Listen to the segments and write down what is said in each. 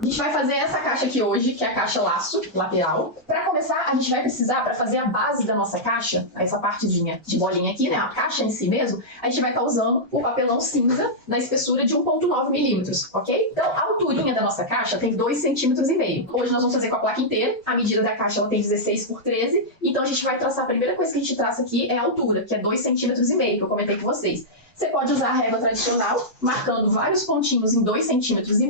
A gente vai fazer essa caixa aqui hoje, que é a caixa laço lateral. Para começar, a gente vai precisar, para fazer a base da nossa caixa, essa partezinha de bolinha aqui, né, a caixa em si mesmo, a gente vai estar usando o papelão cinza na espessura de 1,9 milímetros, ok? Então, a alturinha da nossa caixa tem 2,5 centímetros. Hoje nós vamos fazer com a placa inteira. A medida da caixa ela tem 16 por 13, então a gente vai traçar, a primeira coisa que a gente traça aqui é a altura, que é 2,5 centímetros, que eu comentei com vocês. Você pode usar a régua tradicional, marcando vários pontinhos em 2,5 centímetros,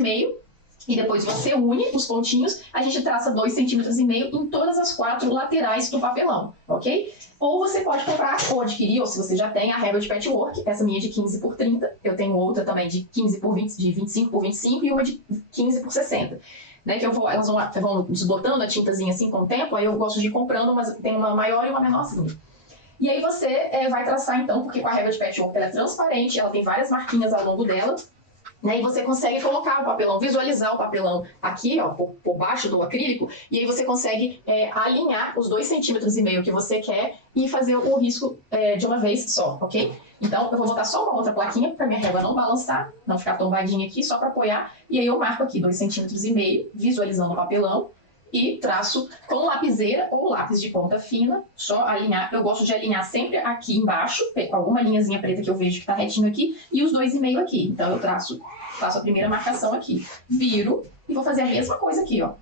e depois você une os pontinhos, a gente traça 2,5 centímetros em todas as 4 laterais do papelão, ok? Ou você pode comprar ou adquirir, ou se você já tem, a régua de patchwork, essa minha é de 15 por 30, eu tenho outra também de 15 por 20, de 25 por 25 e uma de 15 por 60. Né, que elas vão desbotando a tintazinha assim com o tempo, aí eu gosto de ir comprando, mas tem uma maior e uma menorzinha. E aí você vai traçar então, porque com a régua de patchwork ela é transparente, ela tem várias marquinhas ao longo dela, né, e você consegue colocar o papelão, visualizar o papelão aqui, ó, por baixo do acrílico, e aí você consegue alinhar os 2,5 centímetros que você quer e fazer o risco de uma vez só, ok? Então eu vou botar só uma outra plaquinha para minha régua não balançar, não ficar tombadinha aqui, só para apoiar, e aí eu marco aqui 2,5 centímetros, visualizando o papelão, e traço com lapiseira ou lápis de ponta fina, só alinhar. Eu gosto de alinhar sempre aqui embaixo, com alguma linhazinha preta que eu vejo que tá retinho aqui, e os 2,5 aqui. Então eu faço a primeira marcação aqui, viro e vou fazer a mesma coisa aqui, ó.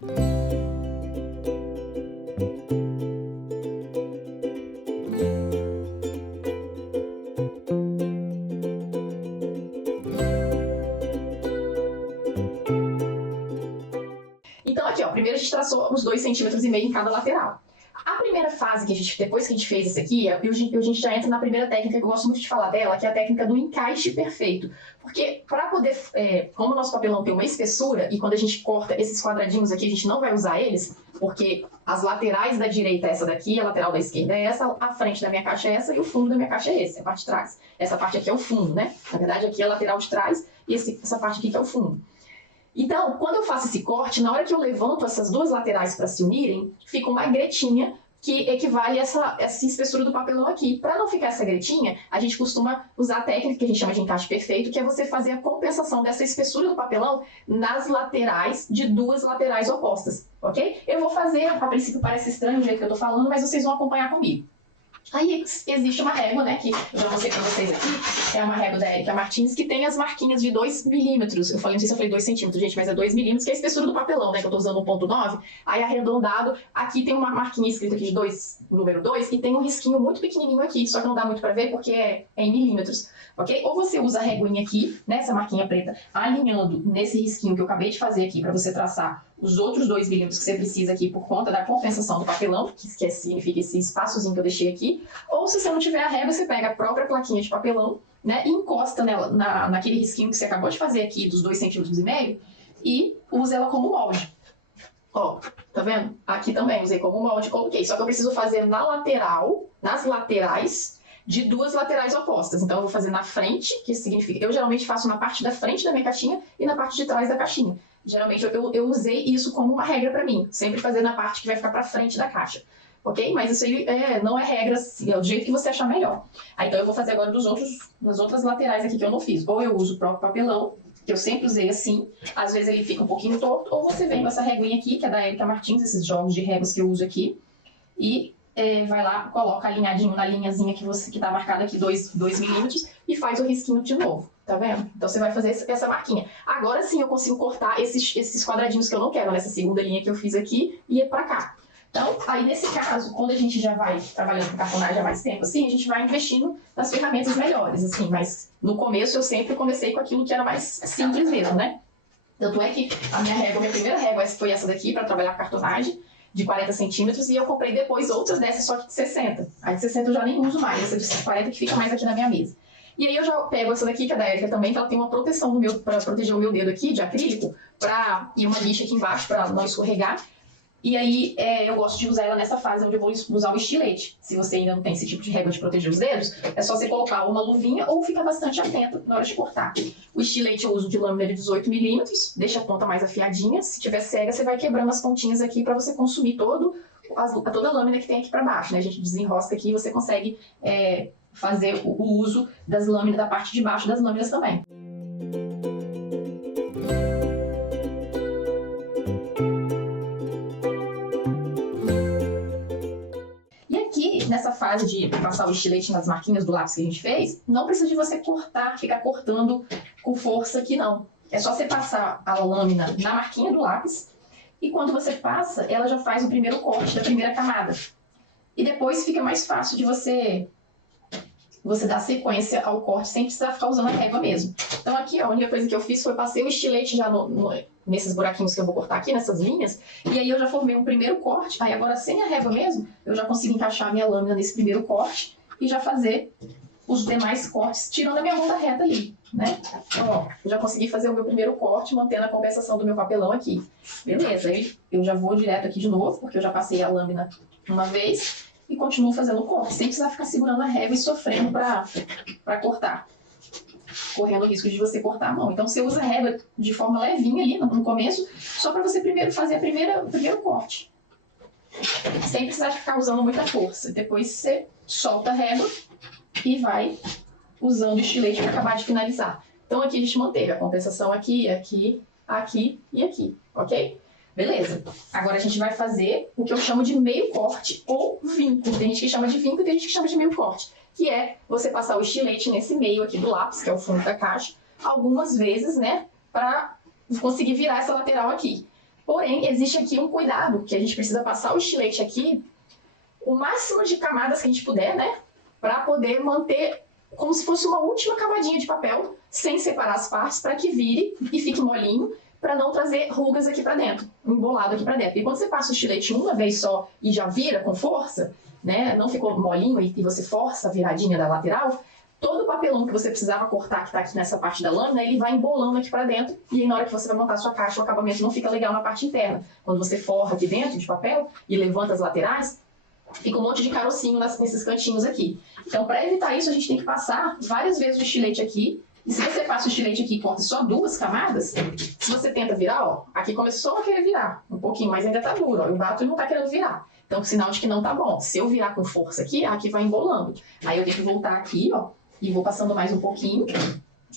Então aqui, ó, primeiro a gente traçou os 2,5 centímetros em cada lateral. A primeira fase, depois que a gente fez isso aqui, a gente já entra na primeira técnica que eu gosto muito de falar dela, que é a técnica do encaixe perfeito. Porque para poder, como o nosso papelão tem uma espessura, e quando a gente corta esses quadradinhos aqui, a gente não vai usar eles, porque as laterais da direita é essa daqui, a lateral da esquerda é essa, a frente da minha caixa é essa e o fundo da minha caixa é esse, a parte de trás. Essa parte aqui é o fundo, né? Na verdade aqui é a lateral de trás e essa parte aqui que é o fundo. Então, quando eu faço esse corte, na hora que eu levanto essas duas laterais para se unirem, fica uma gretinha que equivale a essa espessura do papelão aqui. Para não ficar essa gretinha, a gente costuma usar a técnica que a gente chama de encaixe perfeito, que é você fazer a compensação dessa espessura do papelão nas laterais de duas laterais opostas, ok? Eu vou fazer, a princípio parece estranho o jeito que eu tô falando, mas vocês vão acompanhar comigo. Aí existe uma régua, né, que eu já mostrei pra vocês aqui, é uma régua da Érica Martins, que tem as marquinhas de 2 milímetros. Eu falei, não sei se eu falei 2 centímetros, gente, mas é 2 milímetros, que é a espessura do papelão, né, que eu tô usando 1,9. Aí arredondado, aqui tem uma marquinha escrita aqui de número 2, e tem um risquinho muito pequenininho aqui, só que não dá muito pra ver porque é em milímetros, ok? Ou você usa a réguinha aqui, né, essa marquinha preta, alinhando nesse risquinho que eu acabei de fazer aqui pra você traçar os outros 2 milímetros que você precisa aqui por conta da compensação do papelão, que significa esse espaçozinho que eu deixei aqui. Ou se você não tiver a régua, você pega a própria plaquinha de papelão, né, e encosta nela, naquele risquinho que você acabou de fazer aqui dos 2,5 centímetros e usa ela como molde. Ó, tá vendo? Aqui também usei como molde, coloquei. Só que eu preciso fazer nas laterais de duas laterais opostas. Então eu vou fazer na frente, que significa... Eu geralmente faço na parte da frente da minha caixinha e na parte de trás da caixinha. Geralmente eu usei isso como uma regra pra mim. Sempre fazer na parte que vai ficar pra frente da caixa. Ok? Mas isso aí não é regra, é o jeito que você achar melhor. Aí, então eu vou fazer agora das outras laterais aqui que eu não fiz. Ou eu uso o próprio papelão, que eu sempre usei assim. Às vezes ele fica um pouquinho torto. Ou você vem com essa reguinha aqui, que é da Érica Martins, esses jogos de réguas que eu uso aqui. E vai lá, coloca alinhadinho na linhazinha que tá marcada aqui 2 milímetros e faz o risquinho de novo. Tá vendo? Então você vai fazer essa marquinha. Agora sim eu consigo cortar esses quadradinhos que eu não quero, nessa segunda linha que eu fiz aqui, e ir pra cá. Então, aí nesse caso, quando a gente já vai trabalhando com cartonagem há mais tempo, assim, a gente vai investindo nas ferramentas melhores, assim, mas no começo eu sempre comecei com aquilo que era mais simples mesmo, né? Tanto é que a minha primeira régua foi essa daqui para trabalhar cartonagem, de 40 centímetros, e eu comprei depois outras dessas, só que de 60. A de 60 eu já nem uso mais, essa de 40 que fica mais aqui na minha mesa. E aí eu já pego essa daqui, que é da Érica também, que ela tem uma proteção para proteger o meu dedo aqui, de acrílico, e uma lixa aqui embaixo para não escorregar. E aí eu gosto de usar ela nessa fase onde eu vou usar o estilete. Se você ainda não tem esse tipo de régua de proteger os dedos, é só você colocar uma luvinha ou ficar bastante atento na hora de cortar. O estilete eu uso de lâmina de 18 milímetros, deixa a ponta mais afiadinha. Se tiver cega, você vai quebrando as pontinhas aqui para você consumir toda a lâmina que tem aqui para baixo, né? A gente desenrosca aqui e você consegue fazer o uso das lâminas, da parte de baixo das lâminas também. E aqui, nessa fase de passar o estilete nas marquinhas do lápis que a gente fez, não precisa de você cortar, ficar cortando com força aqui não. É só você passar a lâmina na marquinha do lápis e quando você passa, ela já faz o primeiro corte da primeira camada. E depois fica mais fácil de você dar sequência ao corte sem precisar ficar usando a régua mesmo. Então aqui, ó, a única coisa que eu fiz foi passei o estilete já nesses buraquinhos que eu vou cortar aqui, nessas linhas, e aí eu já formei um primeiro corte, aí agora sem a régua mesmo, eu já consigo encaixar a minha lâmina nesse primeiro corte e já fazer os demais cortes, tirando a minha ponta reta ali, né? Então, ó, eu já consegui fazer o meu primeiro corte, mantendo a compensação do meu papelão aqui. Beleza, aí eu já vou direto aqui de novo, porque eu já passei a lâmina uma vez, e continuo fazendo o corte, sem precisar ficar segurando a régua e sofrendo para cortar. Correndo o risco de você cortar a mão. Então você usa a régua de forma levinha ali no começo, só para você primeiro fazer o primeiro corte. Sem precisar ficar usando muita força. Depois você solta a régua e vai usando o estilete para acabar de finalizar. Então aqui a gente manteve a compensação aqui, aqui, aqui e aqui, ok? Beleza. Agora a gente vai fazer o que eu chamo de meio corte ou vinco. Tem gente que chama de vinco e tem gente que chama de meio corte. Que é você passar o estilete nesse meio aqui do lápis, que é o fundo da caixa, algumas vezes, né? Para conseguir virar essa lateral aqui. Porém, existe aqui um cuidado, que a gente precisa passar o estilete aqui o máximo de camadas que a gente puder, né? Para poder manter como se fosse uma última camadinha de papel, sem separar as partes, para que vire e fique molinho, para não trazer rugas aqui para dentro, embolado aqui para dentro. E quando você passa o estilete uma vez só e já vira com força, né, não ficou molinho e você força a viradinha da lateral, todo o papelão que você precisava cortar, que está aqui nessa parte da lâmina, ele vai embolando aqui para dentro, e aí na hora que você vai montar a sua caixa, o acabamento não fica legal na parte interna. Quando você forra aqui dentro de papel e levanta as laterais, fica um monte de carocinho nesses cantinhos aqui. Então, para evitar isso, a gente tem que passar várias vezes o estilete aqui. E se você passa o estilete aqui e corta só 2 camadas, se você tenta virar, ó, aqui começou a querer virar um pouquinho, mas ainda tá duro, ó, o bato não tá querendo virar. Então, sinal de que não tá bom. Se eu virar com força aqui, aqui vai embolando. Aí eu tenho que voltar aqui, ó, e vou passando mais um pouquinho.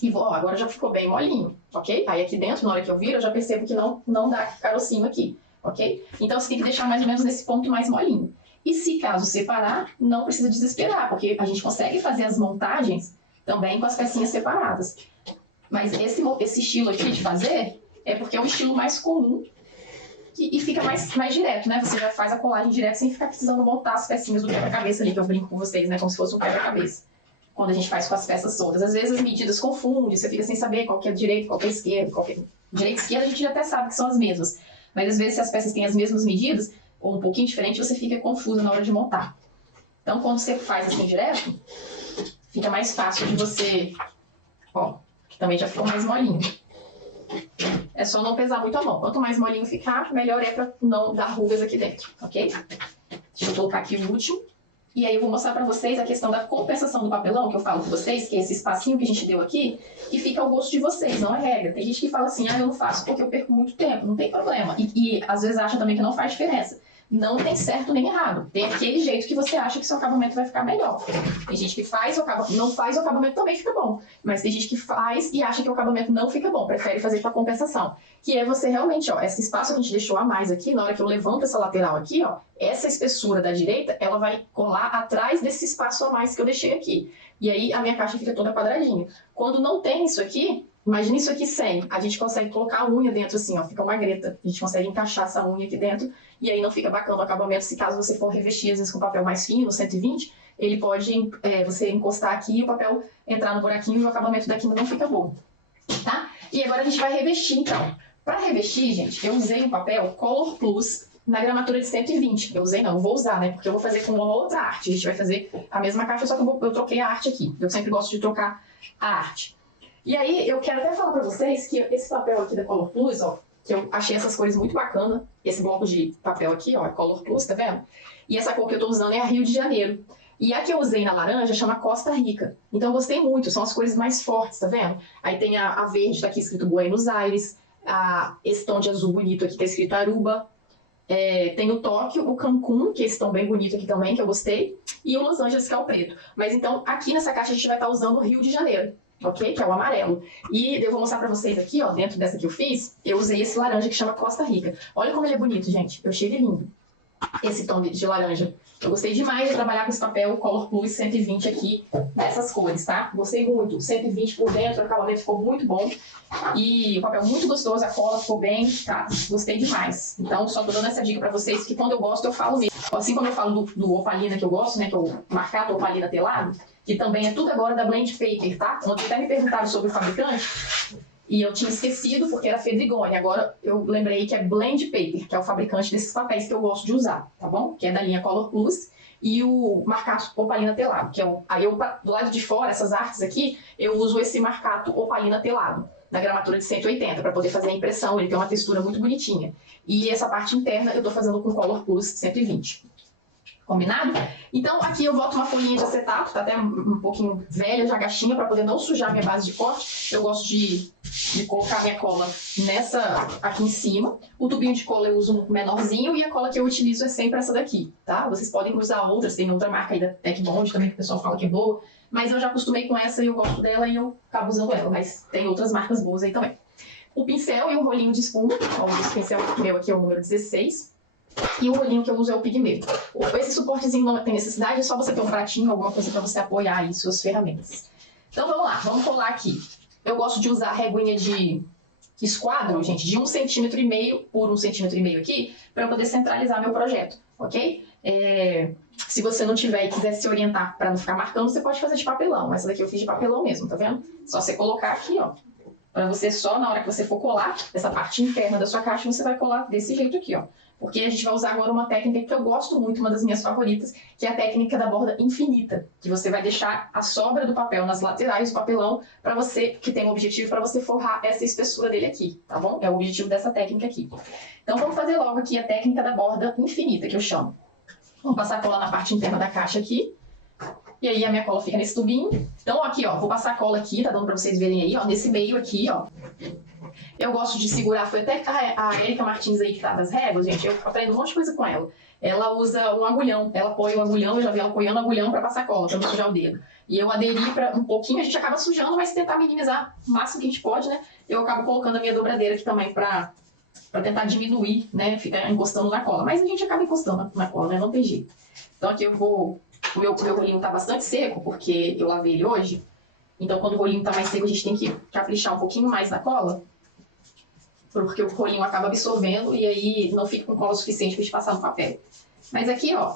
E vou, ó, agora já ficou bem molinho, ok? Aí aqui dentro, na hora que eu viro, eu já percebo que não dá carocinho aqui, ok? Então, você tem que deixar mais ou menos nesse ponto mais molinho. E se caso separar, não precisa desesperar, porque a gente consegue fazer as montagens também com as pecinhas separadas. Mas esse estilo aqui de fazer é porque é o estilo mais comum e fica mais direto, né? Você já faz a colagem direto sem ficar precisando montar as pecinhas do quebra-cabeça ali, que eu brinco com vocês, né? Como se fosse um quebra-cabeça. Quando a gente faz com as peças soltas. Às vezes as medidas confundem, você fica sem saber qual que é direito, qual que é esquerdo, direita e esquerda a gente até sabe que são as mesmas. Mas às vezes se as peças têm as mesmas medidas, ou um pouquinho diferente, você fica confuso na hora de montar. Então, quando você faz assim direto, fica mais fácil de você... Ó, que também já ficou mais molinho. É só não pesar muito a mão. Quanto mais molinho ficar, melhor é para não dar rugas aqui dentro, ok? Deixa eu colocar aqui o último. E aí eu vou mostrar para vocês a questão da compensação do papelão, que eu falo com vocês, que é esse espacinho que a gente deu aqui, que fica ao gosto de vocês, não é regra. Tem gente que fala assim, eu não faço porque eu perco muito tempo. Não tem problema. E às vezes acha também que não faz diferença. Não tem certo nem errado. Tem aquele jeito que você acha que seu acabamento vai ficar melhor. Tem gente que faz, não faz, o acabamento também fica bom. Mas tem gente que faz e acha que o acabamento não fica bom. Prefere fazer com a compensação. Que é você realmente, ó, esse espaço que a gente deixou a mais aqui, na hora que eu levanto essa lateral aqui, ó, essa espessura da direita, ela vai colar atrás desse espaço a mais que eu deixei aqui. E aí a minha caixa fica toda quadradinha. Quando não tem isso aqui, imagina isso aqui sem. A gente consegue colocar a unha dentro assim, ó, fica uma greta. A gente consegue encaixar essa unha aqui dentro e aí não fica bacana o acabamento. Se caso você for revestir, às vezes com papel mais fino, 120, ele pode, você encostar aqui e o papel entrar no buraquinho e o acabamento daqui não fica bom, tá? E agora a gente vai revestir, então. Para revestir, gente, eu usei um papel Color Plus na gramatura de 120. Eu usei não, eu vou usar, né? Porque eu vou fazer com uma outra arte. A gente vai fazer a mesma caixa, só que eu troquei a arte aqui. Eu sempre gosto de trocar a arte. E aí, eu quero até falar pra vocês que esse papel aqui da Color Plus, ó, que eu achei essas cores muito bacana. Esse bloco de papel aqui, ó, é Color Plus, tá vendo? E essa cor que eu tô usando é a Rio de Janeiro. E a que eu usei na laranja chama Costa Rica. Então eu gostei muito, são as cores mais fortes, tá vendo? Aí tem a verde, tá aqui escrito Buenos Aires. Esse tom de azul bonito aqui tá escrito Aruba. Tem o Tóquio, o Cancún, que é esse tom bem bonito aqui também, que eu gostei. E o Los Angeles, que é o preto. Mas então, aqui nessa caixa a gente vai estar usando o Rio de Janeiro. ok? Que é o amarelo. E eu vou mostrar pra vocês aqui, ó, dentro dessa que eu fiz, eu usei esse laranja que chama Costa Rica. Olha como ele é bonito, gente. Eu achei ele lindo. Esse tom de laranja. Eu gostei demais de trabalhar com esse papel Color Plus 120 aqui, nessas cores, tá? Gostei muito. 120 por dentro, o acabamento ficou muito bom. E o papel muito gostoso, a cola ficou bem, tá? Gostei demais. Então, só tô dando essa dica pra vocês, que quando eu gosto, eu falo mesmo. Assim como eu falo do opalina que eu gosto, né? Que é o marcado opalina telado, que também é tudo agora da Blend Paper, tá? Ontem até me perguntaram sobre o fabricante, e eu tinha esquecido porque era Fedrigoni. Agora eu lembrei que é Blend Paper, que é o fabricante desses papéis que eu gosto de usar, tá bom? Que é da linha Color Plus. E o marcato opalina telado, que é o... Aí eu, do lado de fora, essas artes aqui, eu uso esse marcato opalina telado, na gramatura de 180, para poder fazer a impressão. Ele tem uma textura muito bonitinha. E essa parte interna eu tô fazendo com Color Plus 120. Combinado? Então aqui eu boto uma folhinha de acetato, tá até um pouquinho velha, já gastinha, para poder não sujar minha base de corte. Eu gosto de colocar minha cola nessa aqui em cima. O tubinho de cola eu uso um menorzinho e a cola que eu utilizo é sempre essa daqui, tá? Vocês podem usar outras, tem outra marca aí da Tech Bond também que o pessoal fala que é boa, mas eu já acostumei com essa e eu gosto dela e eu acabo usando ela, mas tem outras marcas boas aí também. O pincel e o rolinho de espuma, ó, esse pincel meu aqui é o número 16. E o rolinho que eu uso é o pigmeu. Esse suportezinho não tem necessidade, é só você ter um pratinho, alguma coisa para você apoiar aí suas ferramentas. Então vamos lá, vamos colar aqui. Eu gosto de usar a reguinha de esquadro, gente, de 1,5 cm por 1,5 cm aqui, para eu poder centralizar meu projeto, ok? Se você não tiver e quiser se orientar para não ficar marcando, você pode fazer de papelão. Essa daqui eu fiz de papelão mesmo, tá vendo? Só você colocar aqui, ó. Para você só, na hora que você for colar, essa parte interna da sua caixa, você vai colar desse jeito aqui, ó. Porque a gente vai usar agora uma técnica que eu gosto muito, uma das minhas favoritas, que é a técnica da borda infinita, que você vai deixar a sobra do papel nas laterais do papelão para você, que tem o objetivo para você forrar essa espessura dele aqui, tá bom? É o objetivo dessa técnica aqui. Então vamos fazer logo aqui a técnica da borda infinita, que eu chamo. Vamos passar a cola na parte interna da caixa aqui. E aí a minha cola fica nesse tubinho. Então aqui, ó, vou passar a cola aqui, tá dando para vocês verem aí, ó, nesse meio aqui, ó. Eu gosto de segurar, foi até a Erika Martins aí que tá das réguas, gente, eu aprendo um monte de coisa com ela. Ela usa um agulhão, ela põe o agulhão, eu já vi ela apoiando o agulhão pra passar cola, pra não sujar o dedo. E eu aderi pra um pouquinho, a gente acaba sujando, mas tentar minimizar o máximo que a gente pode, né? Eu acabo colocando a minha dobradeira aqui também pra tentar diminuir, né? Ficar encostando na cola. Mas a gente acaba encostando na cola, né? Não tem jeito. Então aqui eu vou... O meu rolinho tá bastante seco, porque eu lavei ele hoje. Então quando o rolinho tá mais seco, a gente tem que caprichar um pouquinho mais na cola, porque o rolinho acaba absorvendo e aí não fica com cola suficiente para gente passar no papel. Mas aqui, ó,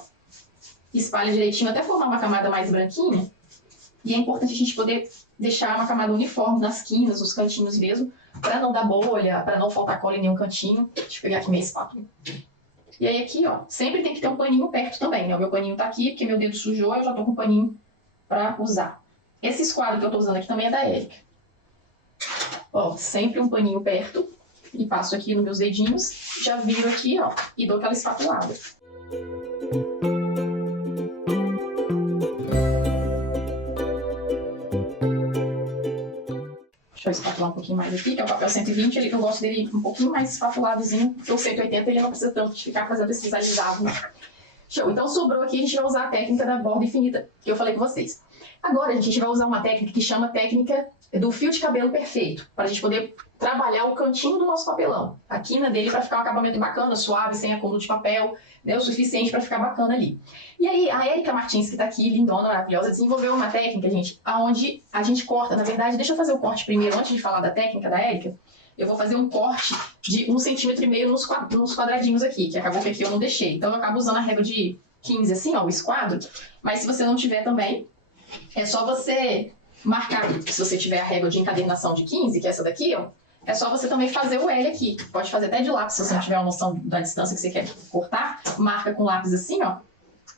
espalha direitinho até formar uma camada mais branquinha. E é importante a gente poder deixar uma camada uniforme nas quinas, nos cantinhos mesmo, para não dar bolha, para não faltar cola em nenhum cantinho. Deixa eu pegar aqui minha espátula. E aí aqui, ó, sempre tem que ter um paninho perto também, né? O meu paninho tá aqui, porque meu dedo sujou, eu já tô com um paninho para usar. Esse esquadro que eu tô usando aqui também é da Erika. Ó, sempre um paninho perto. E passo aqui nos meus dedinhos, já viro aqui, ó, e dou aquela espatulada. Deixa eu espatular um pouquinho mais aqui, que é o papel 120, eu gosto dele um pouquinho mais espatuladozinho, porque o 180 ele não precisa tanto de ficar fazendo esses alisados. Show, então sobrou aqui, a gente vai usar a técnica da borda infinita, que eu falei com vocês. Agora a gente vai usar uma técnica que chama técnica do fio de cabelo perfeito, para a gente poder trabalhar o cantinho do nosso papelão, a quina dele, para ficar um acabamento bacana, suave, sem acúmulo de papel, né, o suficiente para ficar bacana ali. E aí a Erika Martins, que tá aqui, lindona, maravilhosa, desenvolveu uma técnica, gente, onde a gente corta, na verdade, deixa eu fazer o corte primeiro, antes de falar da técnica da Erika, eu vou fazer um corte de 1,5 cm nos quadradinhos aqui, que acabou que aqui eu não deixei. Então eu acabo usando a régua de 15, assim, ó, o esquadro, mas se você não tiver também, é só você marcar, se você tiver a régua de encadernação de 15, que é essa daqui, ó, é só você também fazer o L aqui. Pode fazer até de lápis, se você não tiver uma noção da distância que você quer cortar. Marca com lápis assim, ó.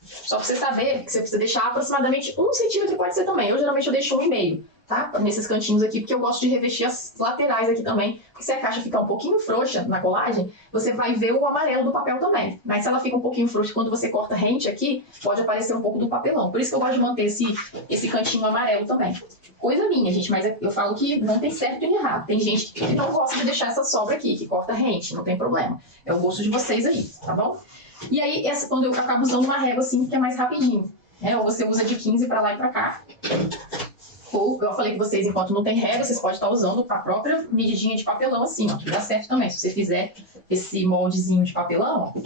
Só pra você saber que você precisa deixar aproximadamente 1 centímetro, pode ser também. Eu geralmente deixo 1,5, tá? Nesses cantinhos aqui, porque eu gosto de revestir as laterais aqui também. Porque se a caixa ficar um pouquinho frouxa na colagem, você vai ver o amarelo do papel também. Mas se ela fica um pouquinho frouxa, quando você corta rente aqui, pode aparecer um pouco do papelão. Por isso que eu gosto de manter esse cantinho amarelo também. Coisa minha, gente, mas eu falo que não tem certo e errado. Tem gente que não gosta de deixar essa sobra aqui, que corta rente, não tem problema. É o gosto de vocês aí, tá bom? E aí, quando eu acabo usando uma régua assim, que é mais rapidinho, né? Ou você usa de 15 pra lá e pra cá. Ou, eu falei que vocês, enquanto não tem régua, vocês podem estar usando a própria medidinha de papelão assim, ó, que dá certo também. Se você fizer esse moldezinho de papelão, ó,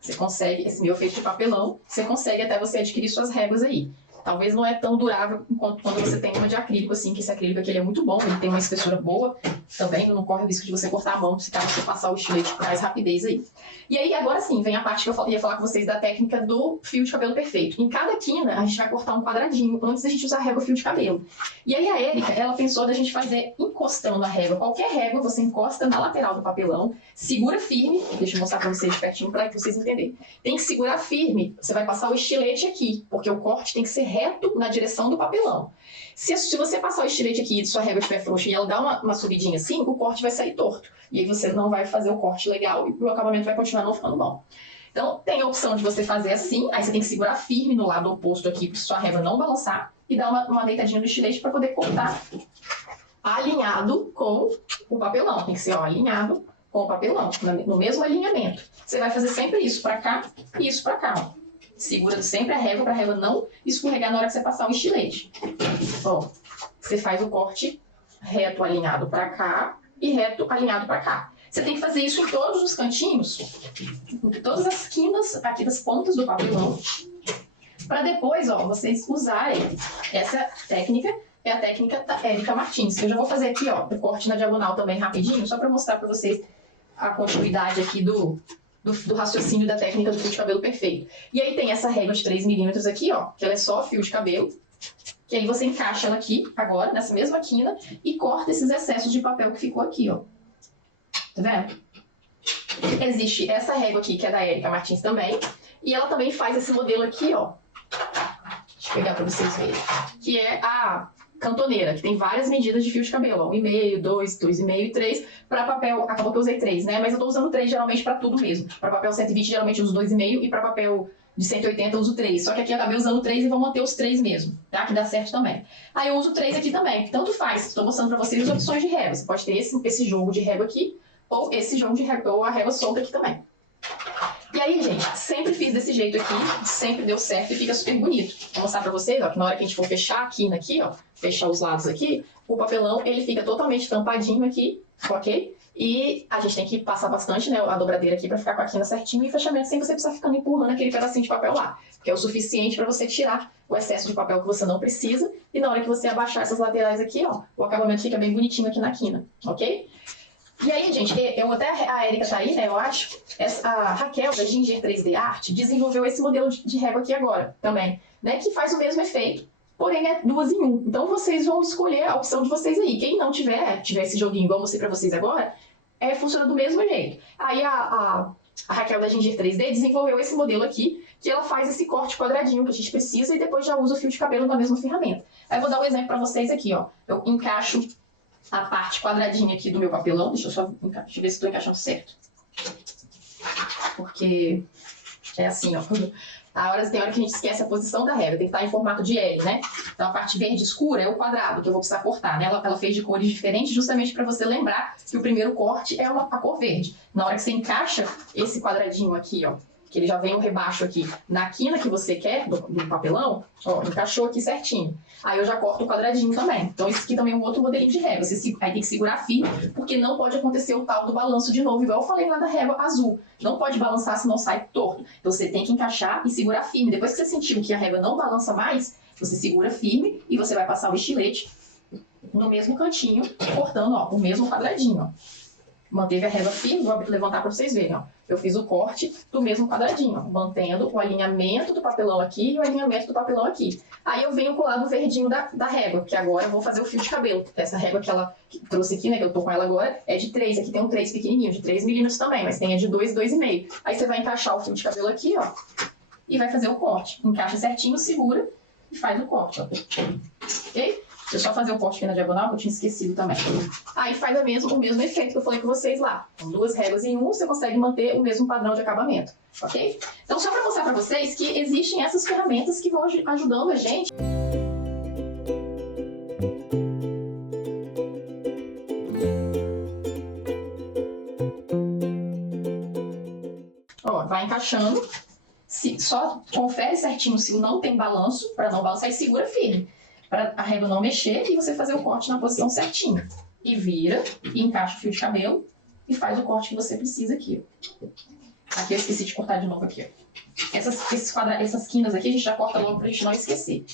você consegue, esse meu feito de papelão, você consegue até você adquirir suas réguas aí. Talvez não é tão durável quanto quando você tem uma de acrílico, assim, que esse acrílico aqui ele é muito bom, ele tem uma espessura boa, também não corre o risco de você cortar a mão, se caso você passar o estilete com mais rapidez aí. E aí, agora sim, vem a parte que eu ia falar com vocês da técnica do fio de cabelo perfeito. Em cada quina, a gente vai cortar um quadradinho antes da gente usar a régua fio de cabelo. E aí, a Érica, ela pensou da gente fazer encostando a régua. Qualquer régua, você encosta na lateral do papelão, segura firme, deixa eu mostrar pra vocês de pertinho para vocês entenderem. Tem que segurar firme, você vai passar o estilete aqui, porque o corte tem que ser reto na direção do papelão. Se você passar o estilete aqui e sua régua estiver frouxa e ela dá uma subidinha assim, o corte vai sair torto. E aí você não vai fazer o corte legal e o acabamento vai continuar não ficando bom. Então, tem a opção de você fazer assim, aí você tem que segurar firme no lado oposto aqui, para sua régua não balançar, e dar uma deitadinha no estilete para poder cortar alinhado com o papelão. Tem que ser, ó, alinhado com o papelão, no mesmo alinhamento. Você vai fazer sempre isso para cá e isso para cá, ó. Segurando sempre a régua para a régua não escorregar na hora que você passar o estilete. Ó, você faz o corte reto alinhado para cá e reto alinhado para cá. Você tem que fazer isso em todos os cantinhos, em todas as quinas aqui das pontas do papelão, para depois, ó, vocês usarem essa técnica. É a técnica da Érica Martins. Eu já vou fazer aqui, ó, o corte na diagonal também rapidinho, só para mostrar para vocês a continuidade aqui do raciocínio da técnica do fio de cabelo perfeito. E aí tem essa régua de 3 milímetros aqui, ó, que ela é só fio de cabelo, que aí você encaixa ela aqui, agora, nessa mesma quina, e corta esses excessos de papel que ficou aqui, ó. Tá vendo? Existe essa régua aqui, que é da Érica Martins também, e ela também faz esse modelo aqui, ó. Deixa eu pegar pra vocês verem. Que é a cantoneira, que tem várias medidas de fio de cabelo, ó, 1,5, 2, 2,5 e 3, para papel, acabou que eu usei 3, né, mas eu tô usando 3 geralmente para tudo mesmo, para papel 120 geralmente eu uso 2,5 e para papel de 180 eu uso 3, só que aqui eu acabei usando 3 e vou manter os 3 mesmo, tá, que dá certo também. Aí eu uso 3 aqui também, que tanto faz, estou mostrando para vocês as opções de régua, você pode ter esse jogo de régua aqui, ou esse jogo de régua, ou a régua solta aqui também. E aí, gente, sempre fiz desse jeito aqui, sempre deu certo e fica super bonito. Vou mostrar pra vocês, ó, que na hora que a gente for fechar a quina aqui, ó, fechar os lados aqui, o papelão, ele fica totalmente tampadinho aqui, ok? E a gente tem que passar bastante, né, a dobradeira aqui pra ficar com a quina certinho e o fechamento sem você precisar ficar empurrando aquele pedacinho de papel lá, que é o suficiente pra você tirar o excesso de papel que você não precisa e na hora que você abaixar essas laterais aqui, ó, o acabamento fica bem bonitinho aqui na quina, ok? E aí, gente, até a Érica tá aí, né, eu acho, a Raquel, da Ginger 3D Art, desenvolveu esse modelo de régua aqui agora, também, né, que faz o mesmo efeito, porém é 2 em 1. Então, vocês vão escolher a opção de vocês aí. Quem não tiver esse joguinho igual eu mostrei pra vocês agora, funciona do mesmo jeito. Aí, a Raquel, da Ginger 3D, desenvolveu esse modelo aqui, que ela faz esse corte quadradinho que a gente precisa e depois já usa o fio de cabelo na mesma ferramenta. Aí, eu vou dar um exemplo pra vocês aqui, ó. Eu encaixo a parte quadradinha aqui do meu papelão. Deixa eu ver se estou encaixando certo. Porque é assim, ó. Tem hora que a gente esquece a posição da régua. Tem que estar em formato de L, né? Então a parte verde escura é o quadrado que eu vou precisar cortar, né? Ela fez de cores diferentes justamente para você lembrar que o primeiro corte é a cor verde. Na hora que você encaixa esse quadradinho aqui, ó, que ele já vem um rebaixo aqui na quina que você quer do papelão, ó, encaixou aqui certinho. Aí eu já corto o quadradinho também. Então esse aqui também é um outro modelinho de régua. Aí tem que segurar firme, porque não pode acontecer o tal do balanço de novo, igual eu falei lá da régua azul. Não pode balançar, senão sai torto. Então você tem que encaixar e segurar firme. Depois que você sentiu que a régua não balança mais, você segura firme e você vai passar o estilete no mesmo cantinho, cortando, ó, o mesmo quadradinho, ó. Manteve a régua firme, vou levantar para vocês verem, ó. Eu fiz o corte do mesmo quadradinho, ó, mantendo o alinhamento do papelão aqui e o alinhamento do papelão aqui. Aí eu venho com o lado verdinho da régua, que agora eu vou fazer o fio de cabelo. Essa régua que ela trouxe aqui, né, que eu tô com ela agora, é de 3. Aqui tem um 3 pequenininho, de 3 milímetros também, mas tem a de 2, 2,5. Aí você vai encaixar o fio de cabelo aqui, ó, e vai fazer o corte. Encaixa certinho, segura e faz o corte, ó. Ok? Deixa eu só fazer o corte aqui na diagonal, que eu tinha esquecido também. Aí faz o mesmo efeito que eu falei com vocês lá. Com 2 réguas em 1, você consegue manter o mesmo padrão de acabamento, ok? Então, só para mostrar para vocês que existem essas ferramentas que vão ajudando a gente. Ó, vai encaixando. Só confere certinho se não tem balanço, para não balançar, e segura firme. para a régua não mexer e você fazer o corte na posição certinha. E vira, e encaixa o fio de cabelo e faz o corte que você precisa aqui. Aqui eu esqueci de cortar de novo aqui, ó. Essas quinas aqui a gente já corta logo pra gente não esquecer.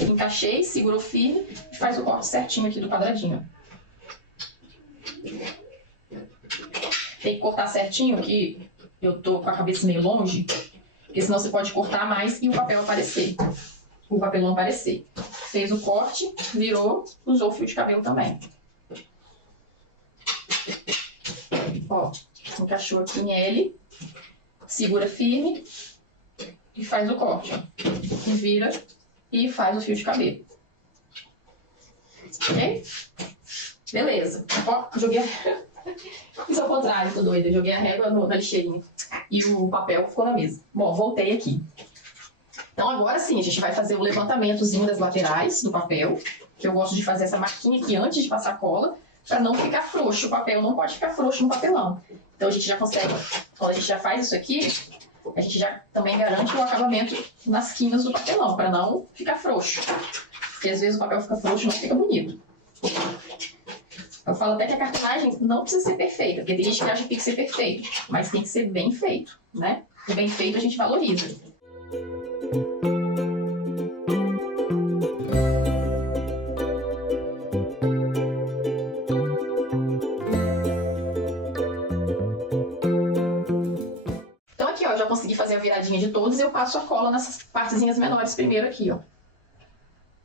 Encaixei, segurou firme e faz o corte certinho aqui do quadradinho. Tem que cortar certinho aqui. Eu tô com a cabeça meio longe, porque senão você pode cortar mais e o papel aparecer. O papelão aparecer. Fez o corte, virou, usou o fio de cabelo também. Ó, encaixou aqui em L, segura firme e faz o corte, ó. E vira e faz o fio de cabelo. Ok? Beleza. Ó, joguei Fiz ao contrário, tô doida. Joguei a régua na lixeirinha. E o papel ficou na mesa. Bom, voltei aqui. Então agora sim, a gente vai fazer o levantamentozinho das laterais do papel. Que eu gosto de fazer essa marquinha aqui antes de passar cola, para não ficar frouxo. O papel não pode ficar frouxo no papelão. Então a gente já consegue, quando a gente já faz isso aqui, a gente já também garante o acabamento nas quinas do papelão, para não ficar frouxo. Porque às vezes o papel fica frouxo e não fica bonito. Eu falo até que a cartonagem não precisa ser perfeita, porque tem gente que acha que tem que ser perfeito, mas tem que ser bem feito, né? O bem feito a gente valoriza. Então aqui, ó, eu já consegui fazer a viradinha de todos e eu passo a cola nessas partezinhas menores primeiro aqui, ó.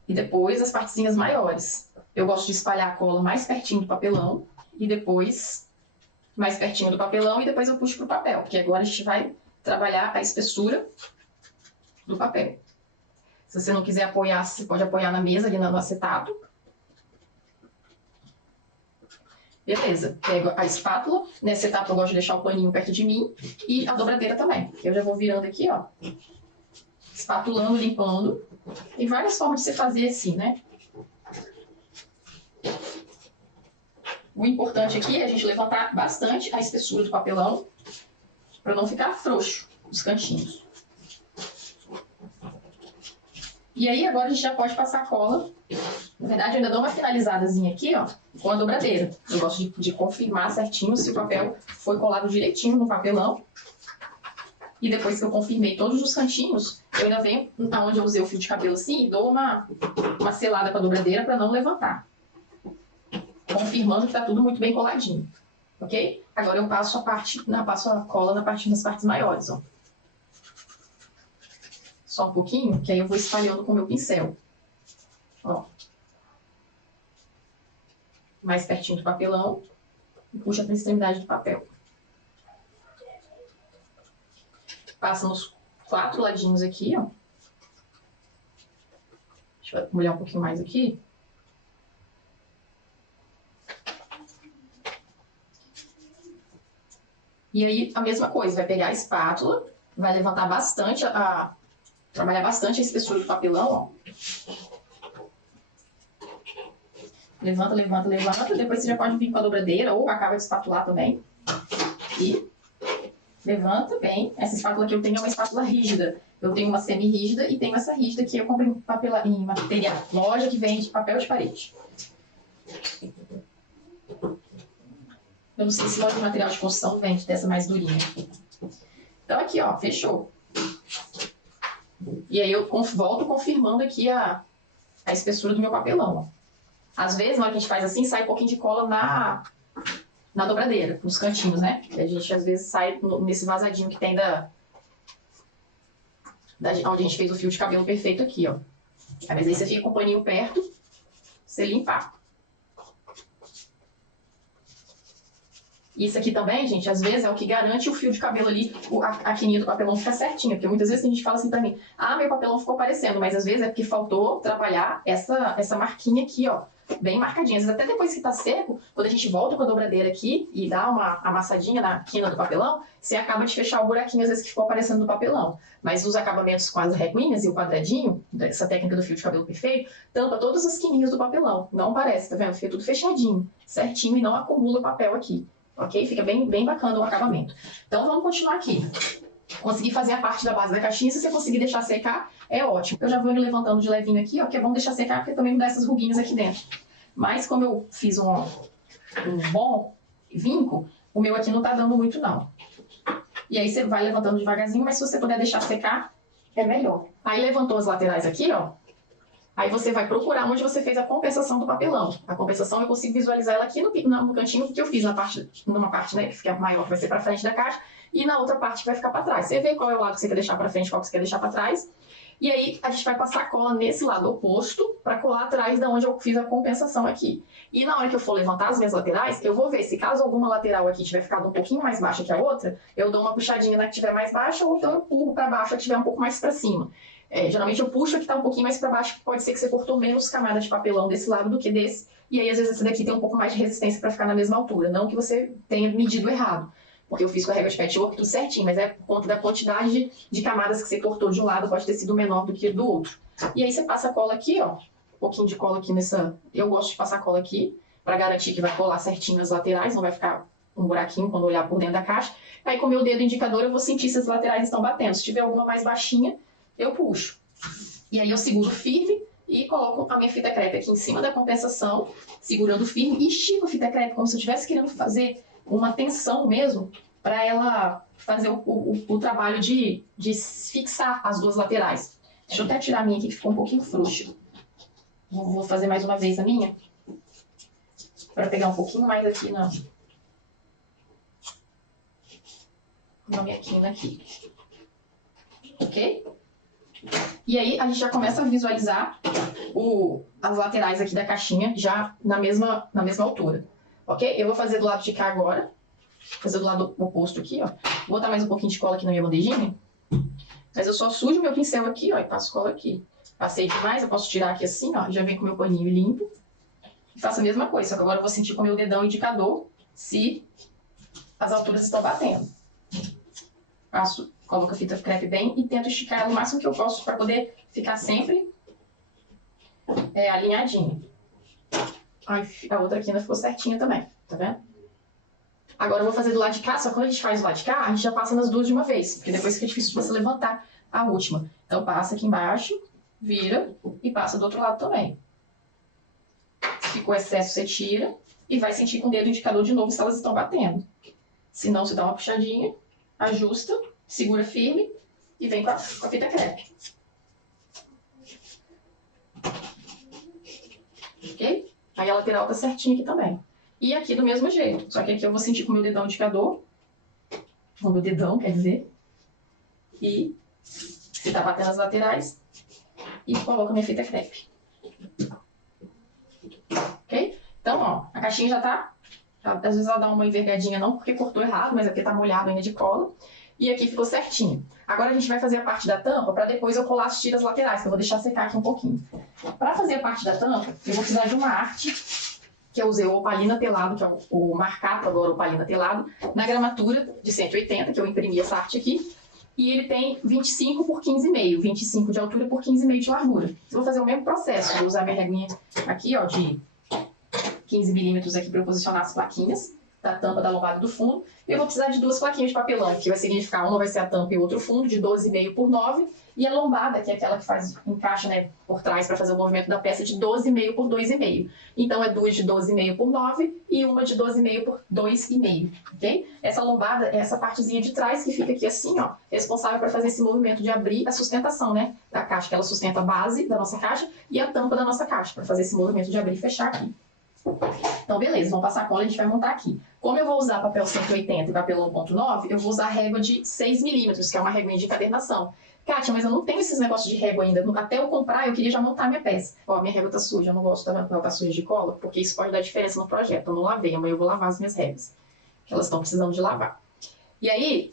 E depois as partezinhas maiores. Eu gosto de espalhar a cola mais pertinho do papelão e depois mais pertinho do papelão e depois eu puxo pro papel, porque agora a gente vai trabalhar a espessura do papel. Se você não quiser apoiar, você pode apoiar na mesa ali no acetato. Beleza, pego a espátula, nessa etapa eu gosto de deixar o paninho perto de mim e a dobradeira também. Eu já vou virando aqui, ó, espatulando, limpando. Tem várias formas de você fazer assim, né? O importante aqui é a gente levantar bastante a espessura do papelão para não ficar frouxo os cantinhos. E aí agora a gente já pode passar a cola. Na verdade eu ainda dou uma finalizadazinha aqui, ó, com a dobradeira. Eu gosto de confirmar certinho se o papel foi colado direitinho no papelão. E depois que eu confirmei todos os cantinhos, eu ainda venho aonde eu usei o fio de cabelo assim e dou uma selada com a dobradeira para não levantar. Confirmando que tá tudo muito bem coladinho, ok? Agora eu passo a cola nas partes maiores, ó. Só um pouquinho, que aí eu vou espalhando com o meu pincel. Ó. Mais pertinho do papelão e puxa para a extremidade do papel. Passa nos 4 ladinhos aqui, ó. Deixa eu molhar um pouquinho mais aqui. E aí, a mesma coisa, vai pegar a espátula, vai levantar bastante, trabalhar bastante a espessura do papelão, ó. Levanta, levanta, levanta, depois você já pode vir com a dobradeira ou acaba de espatular também. E levanta bem. Essa espátula que eu tenho é uma espátula rígida. Eu tenho uma semi-rígida e tenho essa rígida que eu compro em material, loja que vende papel de parede. Eu não sei se loja de material de construção vende dessa mais durinha. Então aqui, ó, fechou. E aí eu volto confirmando aqui a espessura do meu papelão, ó. Às vezes, na hora que a gente faz assim, sai um pouquinho de cola na dobradeira, nos cantinhos, né? E a gente, às vezes, sai nesse vazadinho que tem onde a gente fez o fio de cabelo perfeito aqui, ó. Mas aí você fica com o paninho perto, você limpar. Isso aqui também, gente, às vezes é o que garante o fio de cabelo ali, a quininha do papelão ficar certinha. Porque muitas vezes a gente fala assim pra mim, ah, meu papelão ficou aparecendo, mas às vezes é porque faltou trabalhar essa marquinha aqui, ó, bem marcadinhas. Até depois que tá seco, quando a gente volta com a dobradeira aqui e dá uma amassadinha na quina do papelão, você acaba de fechar o buraquinho, às vezes, que ficou aparecendo no papelão. Mas os acabamentos com as reguinhas e o quadradinho, dessa técnica do fio de cabelo perfeito, tampa todas as quininhas do papelão. Não aparece, tá vendo? Fica tudo fechadinho, certinho, e não acumula papel aqui, ok? Fica bem bacana o acabamento. Então, vamos continuar aqui. Conseguir fazer a parte da base da caixinha, se você conseguir deixar secar, é ótimo. Eu já vou me levantando de levinho aqui, ó, que é bom deixar secar, porque também me dá essas ruguinhas aqui dentro. Mas como eu fiz um bom vinco, o meu aqui não tá dando muito, não. E aí você vai levantando devagarzinho, mas se você puder deixar secar, é melhor. Aí levantou as laterais aqui, ó. Aí você vai procurar onde você fez a compensação do papelão. A compensação eu consigo visualizar ela aqui no cantinho que eu fiz, numa parte, né, que fica maior, que vai ser pra frente da caixa, e na outra parte que vai ficar pra trás. Você vê qual é o lado que você quer deixar pra frente, qual que você quer deixar pra trás. E aí a gente vai passar cola nesse lado oposto pra colar atrás da onde eu fiz a compensação aqui. E na hora que eu for levantar as minhas laterais, eu vou ver se caso alguma lateral aqui tiver ficado um pouquinho mais baixa que a outra, eu dou uma puxadinha na que tiver mais baixa, ou então eu empurro pra baixo a que tiver um pouco mais pra cima. Geralmente eu puxo a que tá um pouquinho mais pra baixo, pode ser que você cortou menos camada de papelão desse lado do que desse, e aí às vezes esse daqui tem um pouco mais de resistência pra ficar na mesma altura, não que você tenha medido errado. Porque eu fiz com a régua de patchwork tudo certinho, mas é por conta da quantidade de camadas que você cortou de um lado, pode ter sido menor do que do outro. E aí você passa a cola aqui, ó, um pouquinho de cola aqui nessa... Eu gosto de passar cola aqui, pra garantir que vai colar certinho as laterais, não vai ficar um buraquinho quando olhar por dentro da caixa. Aí com o meu dedo indicador eu vou sentir se as laterais estão batendo. Se tiver alguma mais baixinha, eu puxo. E aí eu seguro firme e coloco a minha fita crepe aqui em cima da compensação, segurando firme, e estico a fita crepe como se eu estivesse querendo fazer uma tensão mesmo, para ela fazer o trabalho de fixar as duas laterais. Deixa eu até tirar a minha aqui, que ficou um pouquinho frouxa. Vou fazer mais uma vez a minha, para pegar um pouquinho mais aqui na minha quina aqui. Ok? E aí a gente já começa a visualizar as laterais aqui da caixinha já na mesma altura. Ok? Eu vou fazer do lado de cá agora. Vou fazer do lado oposto aqui, ó. Vou botar mais um pouquinho de cola aqui na minha bandejinha. Mas eu só sujo meu pincel aqui, ó, e passo cola aqui. Passei demais, eu posso tirar aqui assim, ó. Já vem com o meu paninho limpo. E faço a mesma coisa, só que agora eu vou sentir com o meu dedão indicador se as alturas estão batendo. Passo, coloco a fita crepe bem e tento esticar ela o máximo que eu posso para poder ficar sempre alinhadinho. A outra aqui ainda ficou certinha também, tá vendo? Agora eu vou fazer do lado de cá, só que quando a gente faz do lado de cá, a gente já passa nas duas de uma vez, porque depois fica difícil de você levantar a última. Então passa aqui embaixo, vira e passa do outro lado também. Se ficou excesso, você tira e vai sentir com o dedo indicador de novo se elas estão batendo. Se não, você dá uma puxadinha, ajusta, segura firme e vem com a fita crepe. Ok? Aí a lateral tá certinha aqui também. E aqui do mesmo jeito. Só que aqui eu vou sentir com o meu dedão indicador. Com o meu dedão, quer dizer. E se tá batendo as laterais. E coloco a minha fita crepe. Ok? Então, ó, a caixinha já tá... Às vezes ela dá uma envergadinha não porque cortou errado, mas é porque tá molhado ainda de cola. E aqui ficou certinho. Agora a gente vai fazer a parte da tampa para depois eu colar as tiras laterais, que eu vou deixar secar aqui um pouquinho. Para fazer a parte da tampa, eu vou precisar de uma arte, que eu usei o opalina telado, que é o marcato agora, o opalina telado, na gramatura de 180, que eu imprimi essa arte aqui. E ele tem 25 por 15,5, 25 de altura por 15,5 de largura. Eu vou fazer o mesmo processo, vou usar minha reguinha aqui, ó, de 15 milímetros aqui para eu posicionar as plaquinhas da tampa da lombada do fundo. E eu vou precisar de duas plaquinhas de papelão, que vai significar uma vai ser a tampa e outro fundo, de 12,5 por 9. E a lombada, que é aquela que encaixa, né, por trás para fazer o movimento da peça, de 12,5 por 2,5. Então é duas de 12,5 por 9 e uma de 12,5 por 2,5, ok? Essa lombada é essa partezinha de trás que fica aqui assim, ó, responsável para fazer esse movimento de abrir a sustentação, né, da caixa, que ela sustenta a base da nossa caixa e a tampa da nossa caixa, para fazer esse movimento de abrir e fechar aqui. Então, beleza, vamos passar a cola e a gente vai montar aqui. Como eu vou usar papel 180 e papel 1.9, eu vou usar régua de 6 milímetros, que é uma réguinha de encadernação. Kátia, mas eu não tenho esses negócios de régua ainda. Até eu comprar, eu queria já montar minha peça. Ó, minha régua tá suja, eu não gosto, tá vendo? Ela tá suja de cola, porque isso pode dar diferença no projeto. Eu não lavei, amanhã eu vou lavar as minhas réguas. Elas estão precisando de lavar. E aí,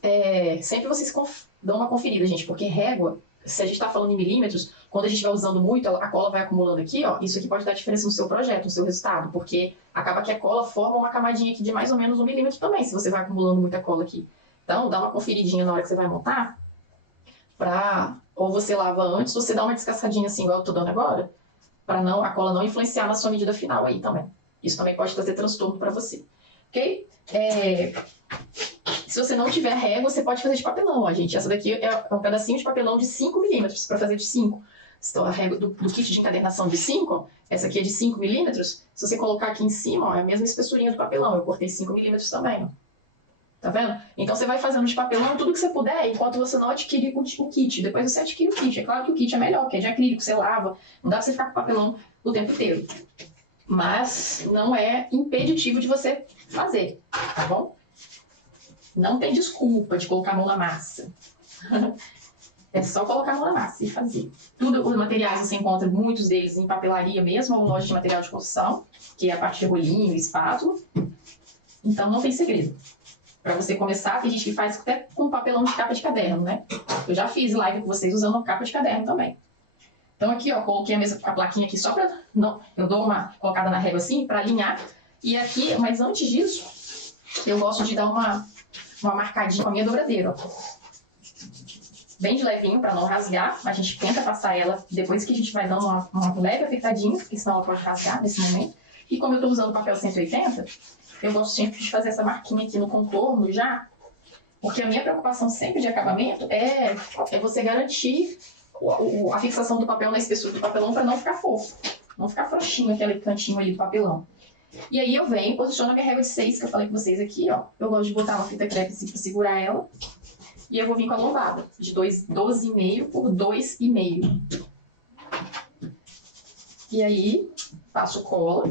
sempre vocês dão uma conferida, gente, porque régua, se a gente tá falando em milímetros, quando a gente vai usando muito, a cola vai acumulando aqui, ó, isso aqui pode dar diferença no seu projeto, no seu resultado, porque acaba que a cola forma uma camadinha aqui de mais ou menos 1 milímetro também, se você vai acumulando muita cola aqui. Então, dá uma conferidinha na hora que você vai montar, ou você lava antes, ou você dá uma descascadinha assim, igual eu tô dando agora, para a cola não influenciar na sua medida final aí também. Isso também pode trazer transtorno para você, ok? Se você não tiver régua, você pode fazer de papelão, ó, gente. Essa daqui é um pedacinho de papelão de 5 milímetros para fazer de 5. Então, a régua do kit de encadernação de 5, ó, essa aqui é de 5 milímetros. Se você colocar aqui em cima, ó, é a mesma espessurinha do papelão. Eu cortei 5 milímetros também, ó. Tá vendo? Então, você vai fazendo de papelão tudo que você puder, enquanto você não adquirir o kit. Depois você adquire o kit. É claro que o kit é melhor, porque é de acrílico, você lava. Não dá pra você ficar com papelão o tempo inteiro. Mas não é impeditivo de você fazer, tá bom? Não tem desculpa de colocar a mão na massa. É só colocar a mão na massa e fazer. Tudo, os materiais você encontra, muitos deles, em papelaria mesmo, ou loja de material de construção, que é a parte de rolinho, espátula. Então não tem segredo. Para você começar, tem gente que faz até com papelão de capa de caderno, né? Eu já fiz live com vocês usando capa de caderno também. Então aqui, ó, coloquei a plaquinha aqui só pra... Não, eu dou uma colocada na régua assim, pra alinhar. E aqui, mas antes disso, eu gosto de dar uma marcadinha com a minha dobradeira, ó. Bem de levinho, pra não rasgar. A gente tenta passar ela depois que a gente vai dando uma leve apertadinha, porque senão ela pode rasgar nesse momento. E como eu tô usando papel 180, eu gosto sempre de fazer essa marquinha aqui no contorno já, porque a minha preocupação sempre de acabamento é você garantir a fixação do papel na espessura do papelão para não ficar fofo, não ficar frouxinho aquele cantinho ali do papelão. E aí eu venho e posiciono a minha régua de 6, que eu falei com vocês aqui, ó. Eu gosto de botar uma fita crepe assim para segurar ela. E eu vou vir com a lombada de 12,5 por 2,5. E aí, passo cola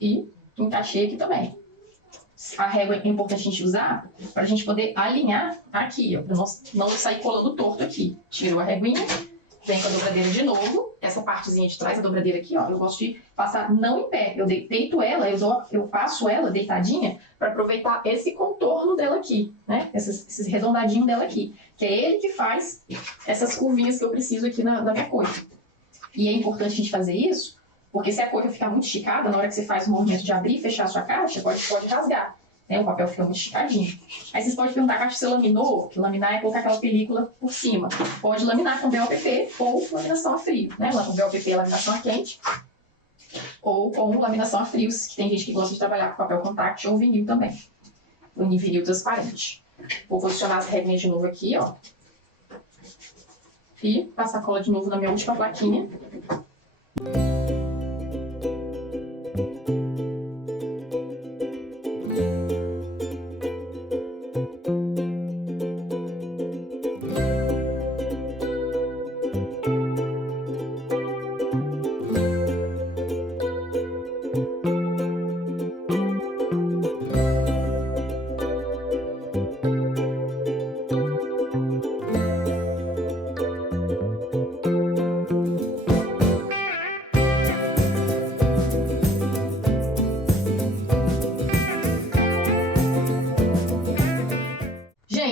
e encaixei aqui também. A régua é importante a gente usar para a gente poder alinhar aqui, ó, para não sair colando torto aqui. Tirou a réguinha, vem com a dobradeira de novo. Essa partezinha de trás da dobradeira aqui, ó, eu gosto de passar não em pé. Eu deito ela, eu passo ela deitadinha para aproveitar esse contorno dela aqui, né? Esse redondadinho dela aqui. Que é ele que faz essas curvinhas que eu preciso aqui na minha coifa. E é importante a gente fazer isso, porque se a coifa ficar muito esticada, na hora que você faz o movimento de abrir e fechar a sua caixa, pode rasgar. Né? O papel fica muito esticadinho. Aí vocês podem perguntar, Kátia, você laminou? Laminar é colocar aquela película por cima. Pode laminar com BOPP ou laminação a frio. Né? O BOPP é laminação a quente. Ou com laminação a frio, que tem gente que gosta de trabalhar com papel contact ou vinil também. O vinil transparente. Vou posicionar as regrinhas de novo aqui, ó. E passar a cola de novo na minha última plaquinha.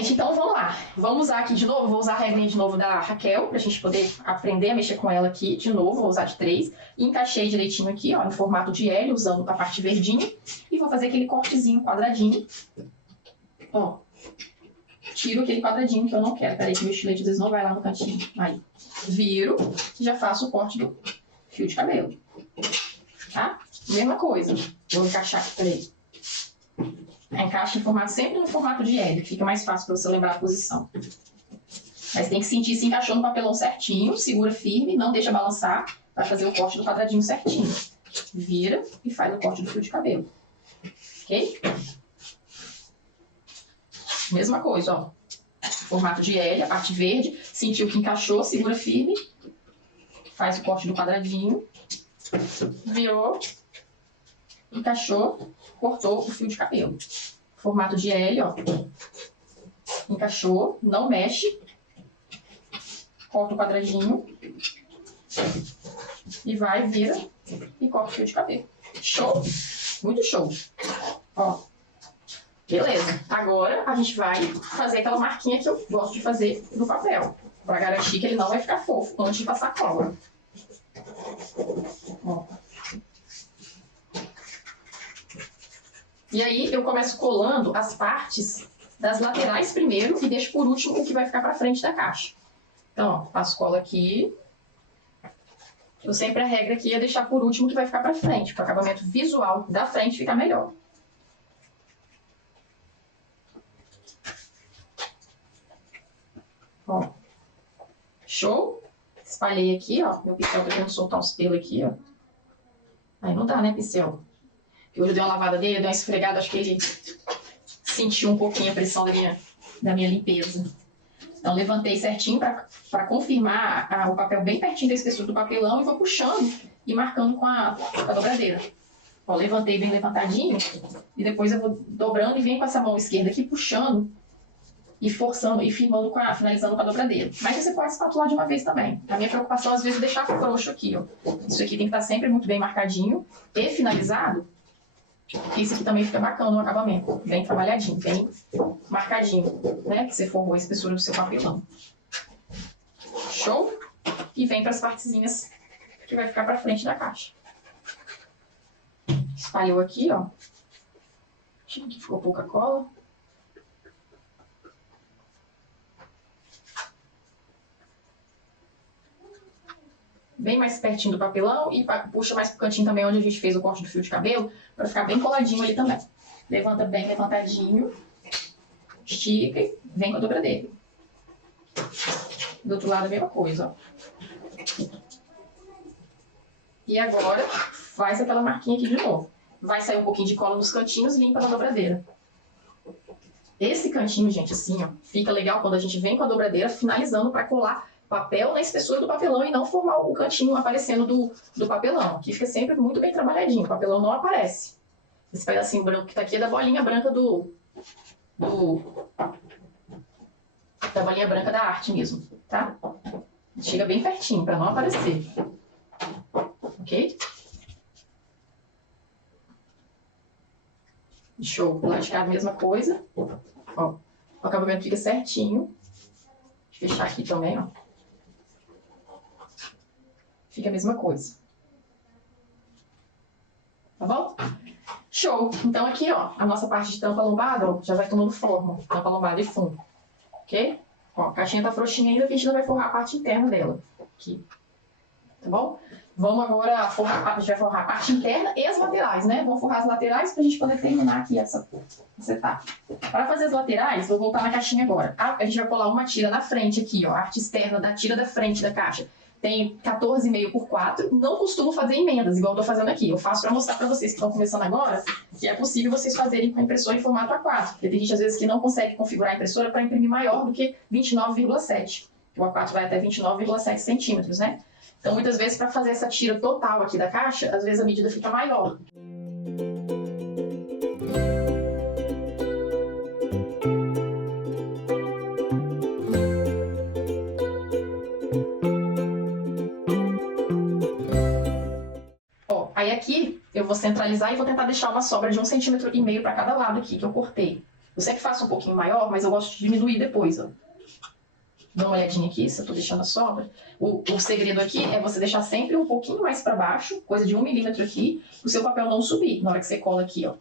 Então vamos lá, vamos usar aqui de novo, vou usar a regrinha de novo da Raquel, pra gente poder aprender a mexer com ela aqui de novo, vou usar de 3, e encaixei direitinho aqui, ó, em formato de L, usando a parte verdinha, e vou fazer aquele cortezinho quadradinho, ó, tiro aquele quadradinho que eu não quero, peraí que meu estilete às vezes não vai lá no cantinho, aí, viro, e já faço o corte do fio de cabelo, tá? Mesma coisa, vou encaixar aqui, peraí. Encaixa sempre no formato de L, que fica mais fácil para você lembrar a posição. Mas tem que sentir se encaixou no papelão certinho, segura firme, não deixa balançar, para fazer o corte do quadradinho certinho. Vira e faz o corte do fio de cabelo. Ok? Mesma coisa, ó. Formato de L, a parte verde, sentiu que encaixou, segura firme, faz o corte do quadradinho, virou, encaixou, cortou o fio de cabelo. Formato de L, ó. Encaixou, não mexe. Corta o quadradinho. E vai, vira e corta o fio de cabelo. Show? Muito show. Ó. Beleza. Agora a gente vai fazer aquela marquinha que eu gosto de fazer no papel. Pra garantir que ele não vai ficar fofo antes de passar cola. Ó. E aí eu começo colando as partes das laterais primeiro e deixo por último o que vai ficar pra frente da caixa. Então, ó, passo cola aqui. Eu sempre a regra aqui é deixar por último o que vai ficar pra frente, para o acabamento visual da frente ficar melhor. Ó. Show? Espalhei aqui, ó. Meu pincel tá querendo soltar uns pelos aqui, ó. Aí não dá, né, pincel? Porque hoje eu dei uma lavada dele, dei uma esfregada, acho que ele sentiu um pouquinho a pressão da minha limpeza. Então, levantei certinho para confirmar o papel bem pertinho da espessura do papelão e vou puxando e marcando com a dobradeira. Ó, levantei bem levantadinho e depois eu vou dobrando e venho com essa mão esquerda aqui puxando e forçando e firmando finalizando com a dobradeira. Mas você pode espatular de uma vez também. A minha preocupação às vezes é deixar frouxo aqui, ó. Isso aqui tem que estar sempre muito bem marcadinho e finalizado. Isso aqui também fica bacana no acabamento, bem trabalhadinho, bem marcadinho, né? Que você formou a espessura do seu papelão. Show? E vem para as partezinhas que vai ficar para frente da caixa. Espalhou aqui, ó. Acho que ficou pouca cola. Bem mais pertinho do papelão e puxa mais pro cantinho também onde a gente fez o corte do fio de cabelo, para ficar bem coladinho ali também. Levanta bem levantadinho, estica e vem com a dobradeira. Do outro lado a mesma coisa, ó. E agora faz aquela marquinha aqui de novo. Vai sair um pouquinho de cola nos cantinhos e limpa na dobradeira. Esse cantinho, gente, assim, ó, fica legal quando a gente vem com a dobradeira finalizando para colar papel na espessura do papelão e não formar o cantinho aparecendo do papelão. Aqui fica sempre muito bem trabalhadinho, o papelão não aparece. Esse pedacinho branco que tá aqui é da bolinha branca da bolinha branca da arte mesmo, tá? Chega bem pertinho para não aparecer. Ok? Show. Do lado de cá a mesma coisa. Ó, o acabamento fica certinho. Deixa eu fechar aqui também, ó. Fica a mesma coisa. Tá bom? Show! Então aqui, ó, a nossa parte de tampa lombada, ó, já vai tomando forma. Tampa lombada e fundo. Ok? Ó, a caixinha tá frouxinha ainda, que a gente não vai forrar a parte interna dela. Aqui. Tá bom? Vamos agora forrar, a gente vai forrar a parte interna e as laterais, né? Vamos forrar as laterais pra gente poder terminar aqui essa etapa. Para fazer as laterais, vou voltar na caixinha agora. A gente vai colar uma tira na frente aqui, ó. A arte externa da tira da frente da caixa. Tem 14,5 por 4. Não costumo fazer emendas, igual eu tô fazendo aqui. Eu faço para mostrar para vocês que estão começando agora que é possível vocês fazerem com a impressora em formato A4. Porque tem gente, às vezes, que não consegue configurar a impressora para imprimir maior do que 29,7. O A4 vai até 29,7 centímetros, né? Então, muitas vezes, para fazer essa tira total aqui da caixa, às vezes a medida fica maior. Ó, aí aqui eu vou centralizar e vou tentar deixar uma sobra de 1,5 cm para cada lado aqui que eu cortei. Eu sempre faço um pouquinho maior, mas eu gosto de diminuir depois, ó. Dá uma olhadinha aqui, se eu tô deixando a sobra. O segredo aqui é você deixar sempre um pouquinho mais para baixo, coisa de 1 milímetro aqui, o seu papel não subir. Na hora que você cola aqui, ó.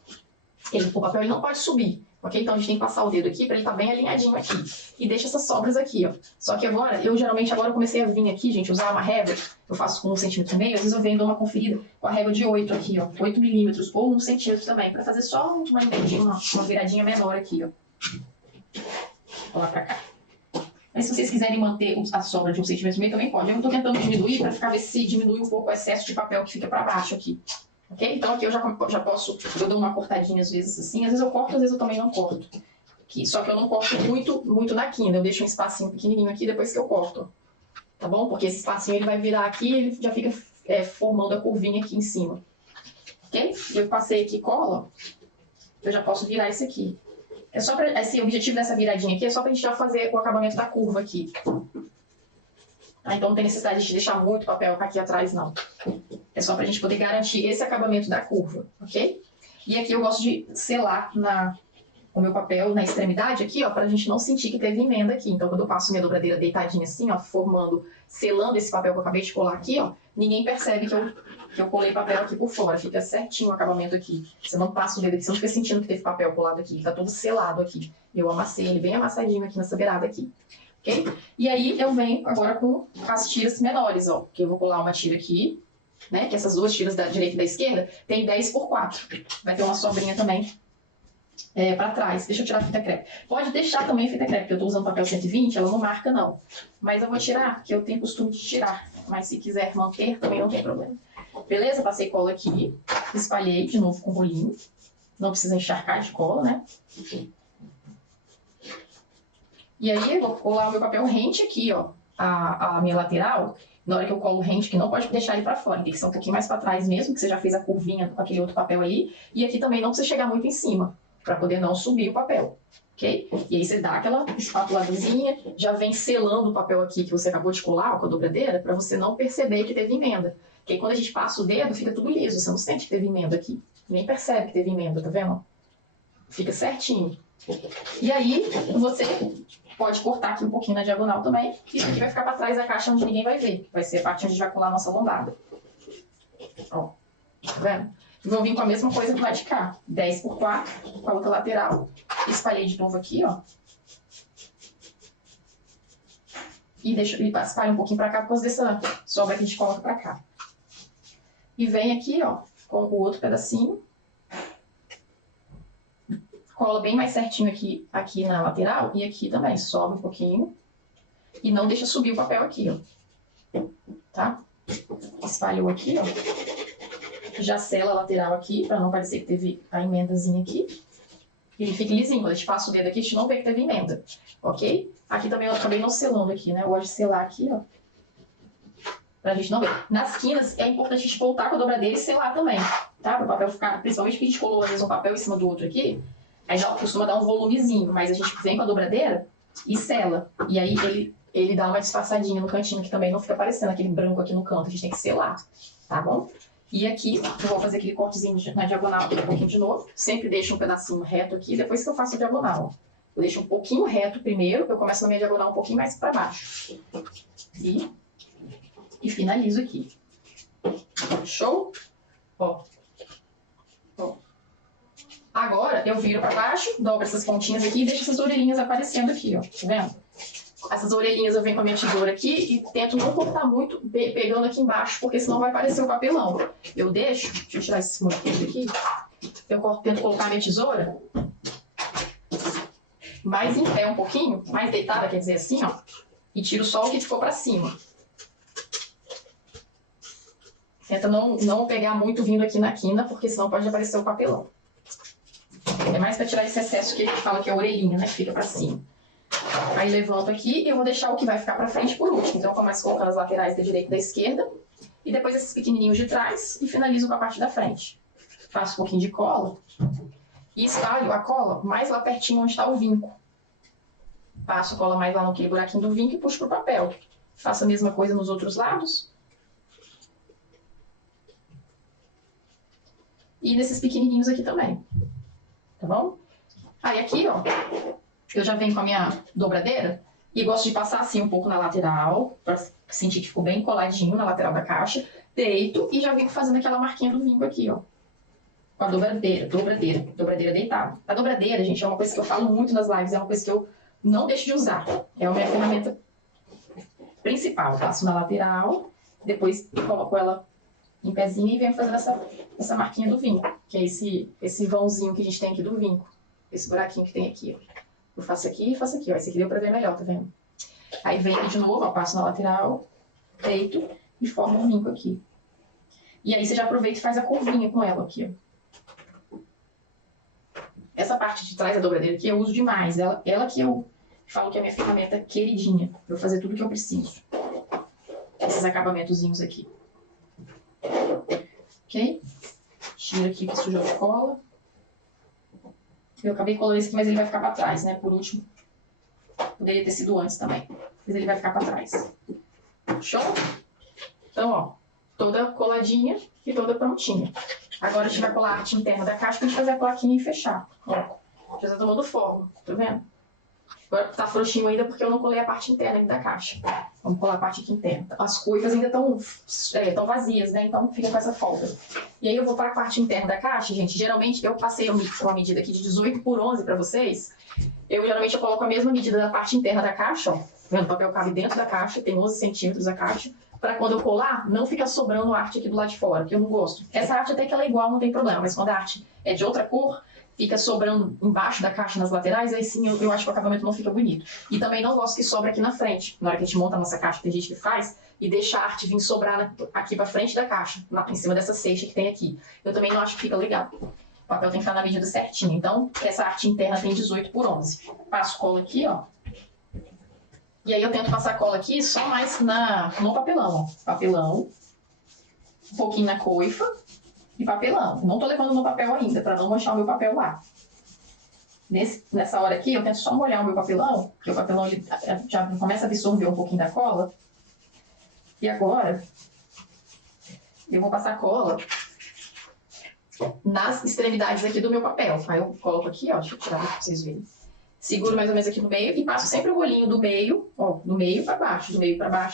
O papel ele não pode subir, ok? Então a gente tem que passar o dedo aqui para ele estar bem alinhadinho aqui. E deixa essas sobras aqui, ó. Só que agora, geralmente comecei a vir aqui, gente, usar uma régua. Eu faço com 1,5 cm, às vezes eu venho dou uma conferida com a régua de 8 aqui, ó. 8 milímetros ou 1 centímetro também, para fazer só uma emendinha, uma viradinha menor aqui, ó. Vou lá pra cá. Mas se vocês quiserem manter a sobra de 1,5 cm também pode. Eu estou tentando diminuir para ficar ver se diminui um pouco o excesso de papel que fica para baixo aqui. Ok? Então aqui eu já posso, eu dou uma cortadinha às vezes assim, às vezes eu corto, às vezes eu também não corto. Aqui, só que eu não corto muito na quina, eu deixo um espacinho pequenininho aqui depois que eu corto. Tá bom? Porque esse espacinho ele vai virar aqui e ele já fica formando a curvinha aqui em cima. Ok? Eu passei aqui cola, eu já posso virar esse aqui. É só pra, assim, o objetivo dessa viradinha aqui é só pra gente já fazer o acabamento da curva aqui. Então não tem necessidade de deixar muito papel aqui atrás, não. É só pra gente poder garantir esse acabamento da curva, ok? E aqui eu gosto de selar o meu papel na extremidade aqui, ó, pra gente não sentir que teve emenda aqui. Então, quando eu passo minha dobradeira deitadinha assim, ó, formando, selando esse papel que eu acabei de colar aqui, ó, ninguém percebe que eu colei papel aqui por fora. Fica certinho o acabamento aqui. Você não passa o dedo aqui, você não fica sentindo que teve papel colado aqui. Tá todo selado aqui. Eu amassei ele bem amassadinho aqui nessa beirada aqui. Ok? E aí, eu venho agora com as tiras menores, ó. Que eu vou colar uma tira aqui, né? Que essas duas tiras da direita e da esquerda tem 10 por 4. Vai ter uma sobrinha também para trás. Deixa eu tirar a fita crepe. Pode deixar também a fita crepe, porque eu tô usando papel 120, ela não marca não. Mas eu vou tirar, que eu tenho costume de tirar. Mas se quiser manter, também não tem problema. Beleza? Passei cola aqui. Espalhei de novo com o rolinho. Não precisa encharcar de cola, né? E aí eu vou colar o meu papel rente aqui, ó. A minha lateral. Na hora que eu colo o rente, que não pode deixar ele pra fora, tem que ser um pouquinho mais pra trás mesmo, que você já fez a curvinha com aquele outro papel ali. E aqui também não precisa chegar muito em cima, pra poder não subir o papel, ok? E aí você dá aquela espátulazinha, já vem selando o papel aqui que você acabou de colar, ó, com a dobradeira, pra você não perceber que teve emenda. Porque aí quando a gente passa o dedo, fica tudo liso, você não sente que teve emenda aqui. Nem percebe que teve emenda, tá vendo? Fica certinho. E aí, você pode cortar aqui um pouquinho na diagonal também. Isso aqui vai ficar pra trás da caixa onde ninguém vai ver. Vai ser a parte onde a gente vai colar a nossa lombada. Ó, tá vendo? Vou vir com a mesma coisa do lado de cá. 10 por 4, com a outra lateral. Espalhei de novo aqui, ó. E espalho um pouquinho pra cá, por causa dessa sobra que a gente coloca pra cá. E vem aqui, ó, com o outro pedacinho. Cola bem mais certinho aqui na lateral e aqui também. Sobe um pouquinho. E não deixa subir o papel aqui, ó. Tá? Espalhou aqui, ó. Já sela a lateral aqui, pra não parecer que teve a emendazinha aqui. E ele fica lisinho. Quando a gente passa o dedo aqui, a gente não vê que teve emenda. Ok? Aqui também eu acabei não selando aqui, né? Eu gosto de selar aqui, ó. Pra gente não ver. Nas quinas, é importante a gente voltar com a dobradeira e selar também. Tá? Para o papel ficar... Principalmente porque a gente colou às vezes um papel em cima do outro aqui. Aí já costuma dar um volumezinho, mas a gente vem com a dobradeira e sela. E aí ele dá uma disfarçadinha no cantinho, que também não fica aparecendo aquele branco aqui no canto. A gente tem que selar, tá bom? E aqui eu vou fazer aquele cortezinho na diagonal aqui um pouquinho de novo. Sempre deixo um pedacinho reto aqui, depois que eu faço a diagonal. Eu deixo um pouquinho reto primeiro, eu começo na minha diagonal um pouquinho mais para baixo. E finalizo aqui. Show? Ó. Agora, eu viro pra baixo, dobro essas pontinhas aqui e deixo essas orelhinhas aparecendo aqui, ó. Tá vendo? Essas orelhinhas eu venho com a minha tesoura aqui e tento não cortar muito, pegando aqui embaixo, porque senão vai aparecer o papelão. Eu deixo eu tirar esse motivo aqui. Eu tento colocar a minha tesoura mais em pé um pouquinho, mais deitada, quer dizer assim, ó. E tiro só o que ficou pra cima. Tenta não pegar muito vindo aqui na quina, porque senão pode aparecer o papelão. É mais para tirar esse excesso que a gente fala que é a orelhinha, né? Que fica pra cima. Aí levanto aqui e eu vou deixar o que vai ficar pra frente por último. Então eu começo colocando as laterais da direita e da esquerda. E depois esses pequenininhos de trás e finalizo com a parte da frente. Faço um pouquinho de cola. E espalho a cola mais lá pertinho onde está o vinco. Passo a cola mais lá naquele buraquinho do vinco e puxo pro papel. Faço a mesma coisa nos outros lados. E nesses pequenininhos aqui também. Tá bom? Aí aqui, ó, eu já venho com a minha dobradeira e gosto de passar assim um pouco na lateral, pra sentir que ficou bem coladinho na lateral da caixa. Deito e já venho fazendo aquela marquinha do vinco aqui, ó. Com a dobradeira deitada. A dobradeira, gente, é uma coisa que eu falo muito nas lives, é uma coisa que eu não deixo de usar. É a minha ferramenta principal. Eu passo na lateral, depois coloco ela em pezinho e venho fazendo essa marquinha do vinco, que é esse vãozinho que a gente tem aqui do vinco. Esse buraquinho que tem aqui, ó. Eu faço aqui e faço aqui, ó. Esse aqui deu pra ver melhor, tá vendo? Aí venho aqui de novo, ó, passo na lateral, deito e formo um vinco aqui. E aí você já aproveita e faz a curvinha com ela aqui, ó. Essa parte de trás da dobradeira aqui eu uso demais. Ela que eu falo que é a minha ferramenta queridinha, pra eu fazer tudo que eu preciso. Esses acabamentozinhos aqui. Ok? Tira aqui que sujou de cola. Eu acabei colando esse aqui, mas ele vai ficar pra trás, né? Por último. Poderia ter sido antes também. Mas ele vai ficar pra trás. Show? Então, ó. Toda coladinha e toda prontinha. Agora a gente vai colar a arte interna da caixa pra gente fazer a plaquinha e fechar. Ó. Já tomando forma, tá vendo? Agora tá frouxinho ainda porque eu não colei a parte interna aqui da caixa. Vamos colar a parte aqui interna. As coifas ainda estão vazias, né? Então fica com essa folga. E aí eu vou para a parte interna da caixa, gente. Geralmente eu passei uma medida aqui de 18 por 11 para vocês. Geralmente eu coloco a mesma medida da parte interna da caixa, ó. Vendo? O papel cabe dentro da caixa, tem 11 centímetros a caixa. Para quando eu colar, não fica sobrando arte aqui do lado de fora, que eu não gosto. Essa arte até que ela é igual, não tem problema. Mas quando a arte é de outra cor, fica sobrando embaixo da caixa, nas laterais, aí sim eu acho que o acabamento não fica bonito. E também não gosto que sobra aqui na frente. Na hora que a gente monta a nossa caixa, tem gente que faz, e deixa a arte vir sobrar aqui pra frente da caixa, em cima dessa cesta que tem aqui. Eu também não acho que fica legal. O papel tem que ficar na medida certinha. Então, essa arte interna tem 18 por 11. Passo cola aqui, ó. E aí eu tento passar cola aqui só mais no papelão, ó. Papelão, um pouquinho na coifa e papelão. Não tô levando no papel ainda, pra não manchar o meu papel lá. Nessa hora aqui, eu tento só molhar o meu papelão, porque o papelão ele já começa a absorver um pouquinho da cola. E agora, eu vou passar cola nas extremidades aqui do meu papel. Aí eu coloco aqui, ó, deixa eu tirar pra vocês verem. Seguro mais ou menos aqui no meio e passo sempre o rolinho do meio, ó, do meio para baixo,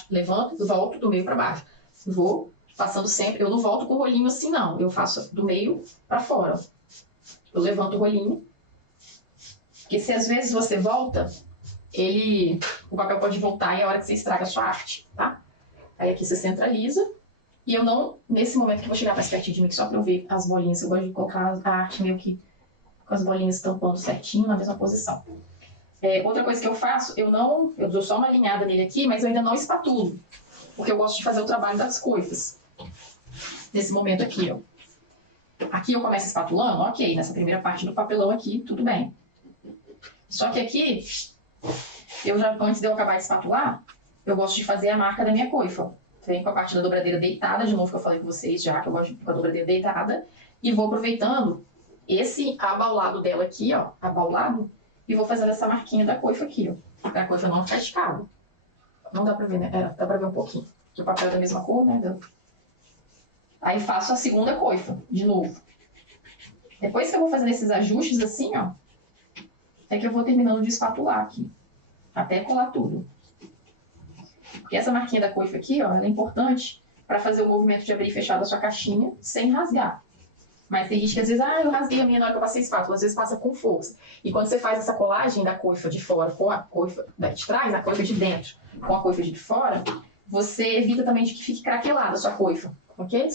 levanto, volto do meio para baixo. Vou passando sempre, eu não volto com o rolinho assim não, eu faço do meio para fora. Eu levanto o rolinho, porque se às vezes você volta, o papel pode voltar e é a hora que você estraga a sua arte, tá? Aí aqui você centraliza, e eu não, nesse momento que eu vou chegar mais pertinho de mim, só para eu ver as bolinhas, eu gosto de colocar a arte meio que com as bolinhas tampando certinho na mesma posição. Outra coisa que eu faço, eu dou só uma alinhada nele aqui, mas eu ainda não espatulo, porque eu gosto de fazer o trabalho das coifas. Nesse momento aqui, ó. Aqui eu começo espatulando, ok, nessa primeira parte do papelão aqui, tudo bem. Só que aqui, antes de eu acabar de espatular, eu gosto de fazer a marca da minha coifa. Vem com a parte da dobradeira deitada, de novo que eu falei com vocês já, que eu gosto com a dobradeira deitada, e vou aproveitando esse abaulado dela aqui, ó, abaulado, e vou fazendo essa marquinha da coifa aqui, ó, pra coifa não ficar escada. Não dá pra ver, né? Dá pra ver um pouquinho, porque o papel é da mesma cor, né? Aí faço a segunda coifa, de novo. Depois que eu vou fazendo esses ajustes assim, ó, é que eu vou terminando de espatular aqui, até colar tudo. Porque essa marquinha da coifa aqui, ó, ela é importante pra fazer o movimento de abrir e fechar da sua caixinha sem rasgar. Mas tem gente que às vezes, eu rasguei a minha na hora que eu passei espátula, às vezes passa com força. E quando você faz essa colagem da coifa de fora com a coifa de trás, a coifa de dentro com a coifa de fora, você evita também de que fique craquelada a sua coifa, ok?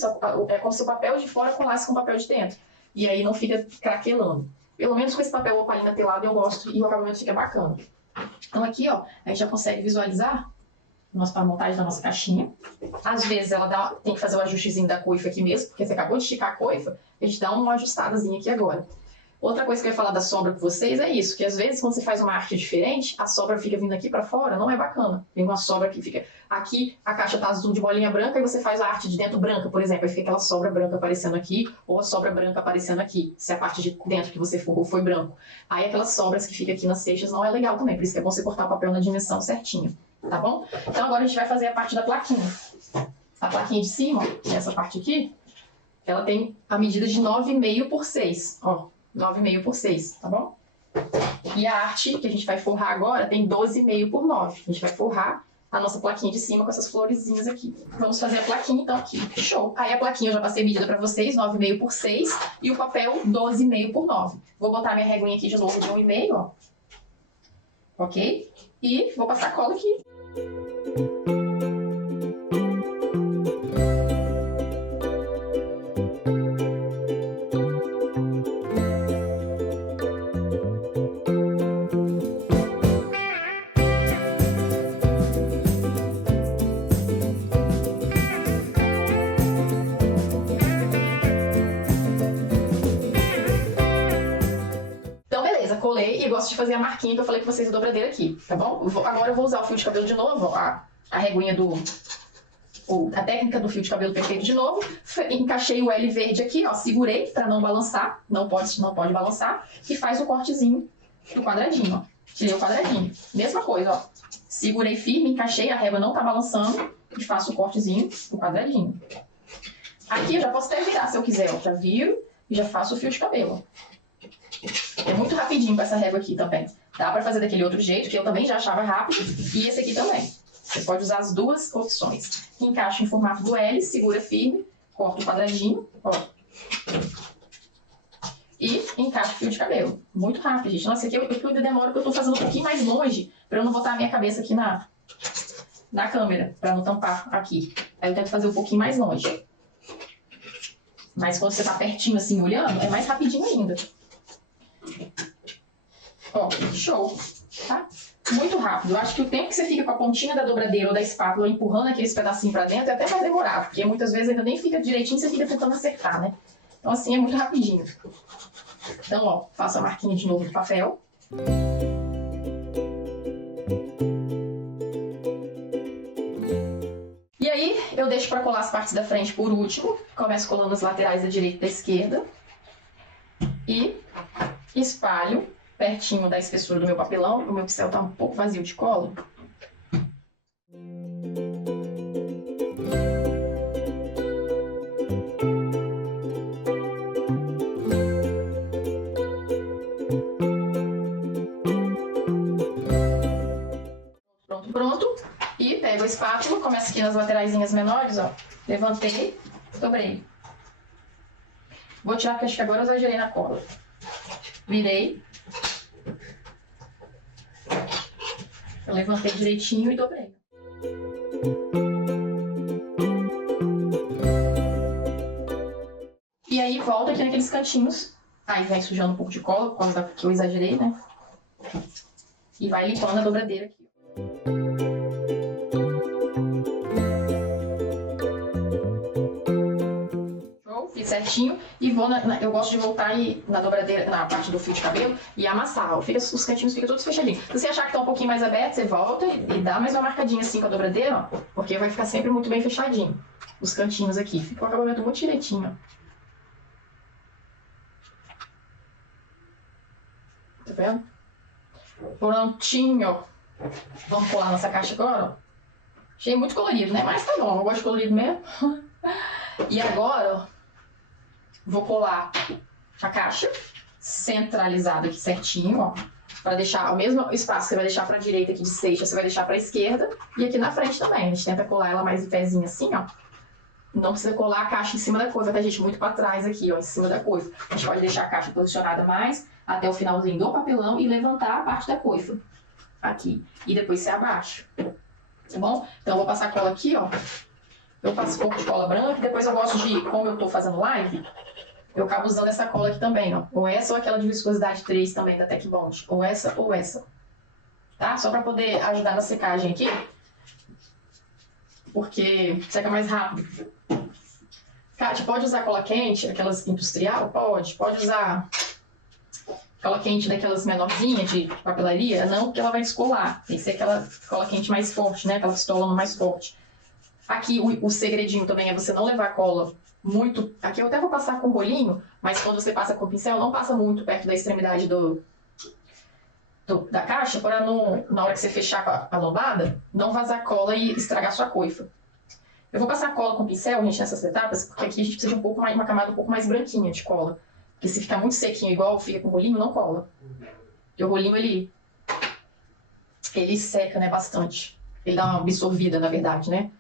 É como se o papel de fora colasse com o papel de dentro. E aí não fica craquelando. Pelo menos com esse papel opalina telado eu gosto e o acabamento fica bacana. Então aqui, ó, a gente já consegue visualizar a montagem da nossa caixinha. Às vezes ela tem que fazer o ajustezinho da coifa aqui mesmo, porque você acabou de esticar a coifa, a gente dá uma ajustadazinha aqui agora. Outra coisa que eu ia falar da sobra com vocês é isso, que às vezes quando você faz uma arte diferente, a sobra fica vindo aqui pra fora, não é bacana. Vem uma sobra que fica... Aqui a caixa tá azul de bolinha branca e você faz a arte de dentro branca, por exemplo, aí fica aquela sobra branca aparecendo aqui, ou a sobra branca aparecendo aqui, se a parte de dentro que você forrou foi branco. Aí aquelas sobras que ficam aqui nas seixas não é legal também, por isso que é bom você cortar o papel na dimensão certinha, tá bom? Então agora a gente vai fazer a parte da plaquinha. A plaquinha de cima, essa parte aqui, ela tem a medida de 9,5 por 6, ó. 9,5 por 6, tá bom? E a arte que a gente vai forrar agora tem 12,5 por 9. A gente vai forrar a nossa plaquinha de cima com essas florezinhas aqui. Vamos fazer a plaquinha então aqui. Show! Aí a plaquinha eu já passei medida pra vocês, 9,5 por 6. E o papel, 12,5 por 9. Vou botar minha reguinha aqui de novo de 1,5, ó. Ok? E vou passar cola aqui. Colei e gosto de fazer a marquinha que eu falei com vocês da dobradeira aqui, tá bom? Agora eu vou usar o fio de cabelo de novo, ó, a reguinha a técnica do fio de cabelo perfeito de novo. Encaixei o L verde aqui, ó, segurei pra não balançar, não pode balançar, e faz o cortezinho do quadradinho, ó. Tirei o quadradinho. Mesma coisa, ó. Segurei firme, encaixei, a régua não tá balançando, e faço o cortezinho do quadradinho. Aqui eu já posso até virar se eu quiser, ó. Já viro e já faço o fio de cabelo, ó. É muito rapidinho com essa régua aqui também. Dá pra fazer daquele outro jeito, que eu também já achava rápido. E esse aqui também. Você pode usar as duas opções. Encaixa em formato do L, segura firme, corta o quadradinho, ó. E encaixa o fio de cabelo. Muito rápido, gente. Nossa, aqui eu ainda demoro porque eu tô fazendo um pouquinho mais longe pra eu não botar a minha cabeça aqui na câmera, pra não tampar aqui. Aí eu tento fazer um pouquinho mais longe. Mas quando você tá pertinho assim, olhando, é mais rapidinho ainda. Ó, show, tá? Muito rápido. Eu acho que o tempo que você fica com a pontinha da dobradeira ou da espátula empurrando aqueles pedacinhos pra dentro é até mais demorado, porque muitas vezes ainda nem fica direitinho, você fica tentando acertar, né? Então assim, é muito rapidinho. Então, ó, faço a marquinha de novo do papel. E aí, eu deixo pra colar as partes da frente por último. Começo colando as laterais da direita e da esquerda. E espalho pertinho da espessura do meu papelão. O meu pincel tá um pouco vazio de cola. Pronto. E pego a espátula, começo aqui nas lateraisinhas menores, ó. Levantei, dobrei. Vou tirar, porque acho que agora eu exagerei na cola. Virei. Eu levantei direitinho e dobrei. E aí volta aqui naqueles cantinhos. Aí vai sujando um pouco de cola, por causa que eu exagerei, né? E vai limpando a dobradeira aqui. Fiz certinho e vou eu gosto de voltar na dobradeira, na parte do fio de cabelo e amassar, ó. Os cantinhos ficam todos fechadinhos. Se você achar que tá um pouquinho mais aberto, você volta e dá mais uma marcadinha assim com a dobradeira, ó, porque vai ficar sempre muito bem fechadinho. Os cantinhos aqui, fica um acabamento muito direitinho, ó. Tá vendo? Prontinho. Vamos colar nossa caixa agora, ó. Achei muito colorido, né? Mas tá bom, eu gosto de colorido mesmo. E agora, ó, vou colar a caixa centralizada aqui certinho, ó. Pra deixar o mesmo espaço que você vai deixar pra direita aqui de seixa, você vai deixar pra esquerda. E aqui na frente também. A gente tenta colar ela mais em pezinho assim, ó. Não precisa colar a caixa em cima da coifa, tá, gente? Muito pra trás aqui, ó, em cima da coifa. A gente pode deixar a caixa posicionada mais até o finalzinho do papelão e levantar a parte da coifa. Aqui. E depois você abaixa. Tá bom? Então eu vou passar a cola aqui, ó. Eu passo um pouco de cola branca e depois eu gosto de, como eu tô fazendo live, eu acabo usando essa cola aqui também, ó. Ou essa ou aquela de viscosidade 3 também, da Tec Bond. Ou essa. Tá? Só pra poder ajudar na secagem aqui. Porque seca mais rápido. Kátia, pode usar cola quente, aquelas industrial? Pode usar cola quente daquelas menorzinhas de papelaria? Não, porque ela vai descolar. Tem que ser aquela cola quente mais forte, né? Aquela pistola mais forte. Aqui o segredinho também é você não levar cola muito... Aqui eu até vou passar com o rolinho, mas quando você passa com o pincel, não passa muito perto da extremidade da caixa, para na hora que você fechar com a lombada, não vazar cola e estragar sua coifa. Eu vou passar cola com o pincel, gente, nessas etapas, porque aqui a gente precisa de uma camada um pouco mais branquinha de cola. Porque se ficar muito sequinho, igual fica com o rolinho, não cola. Porque o rolinho, ele seca, né, bastante. Ele dá uma absorvida, na verdade, né?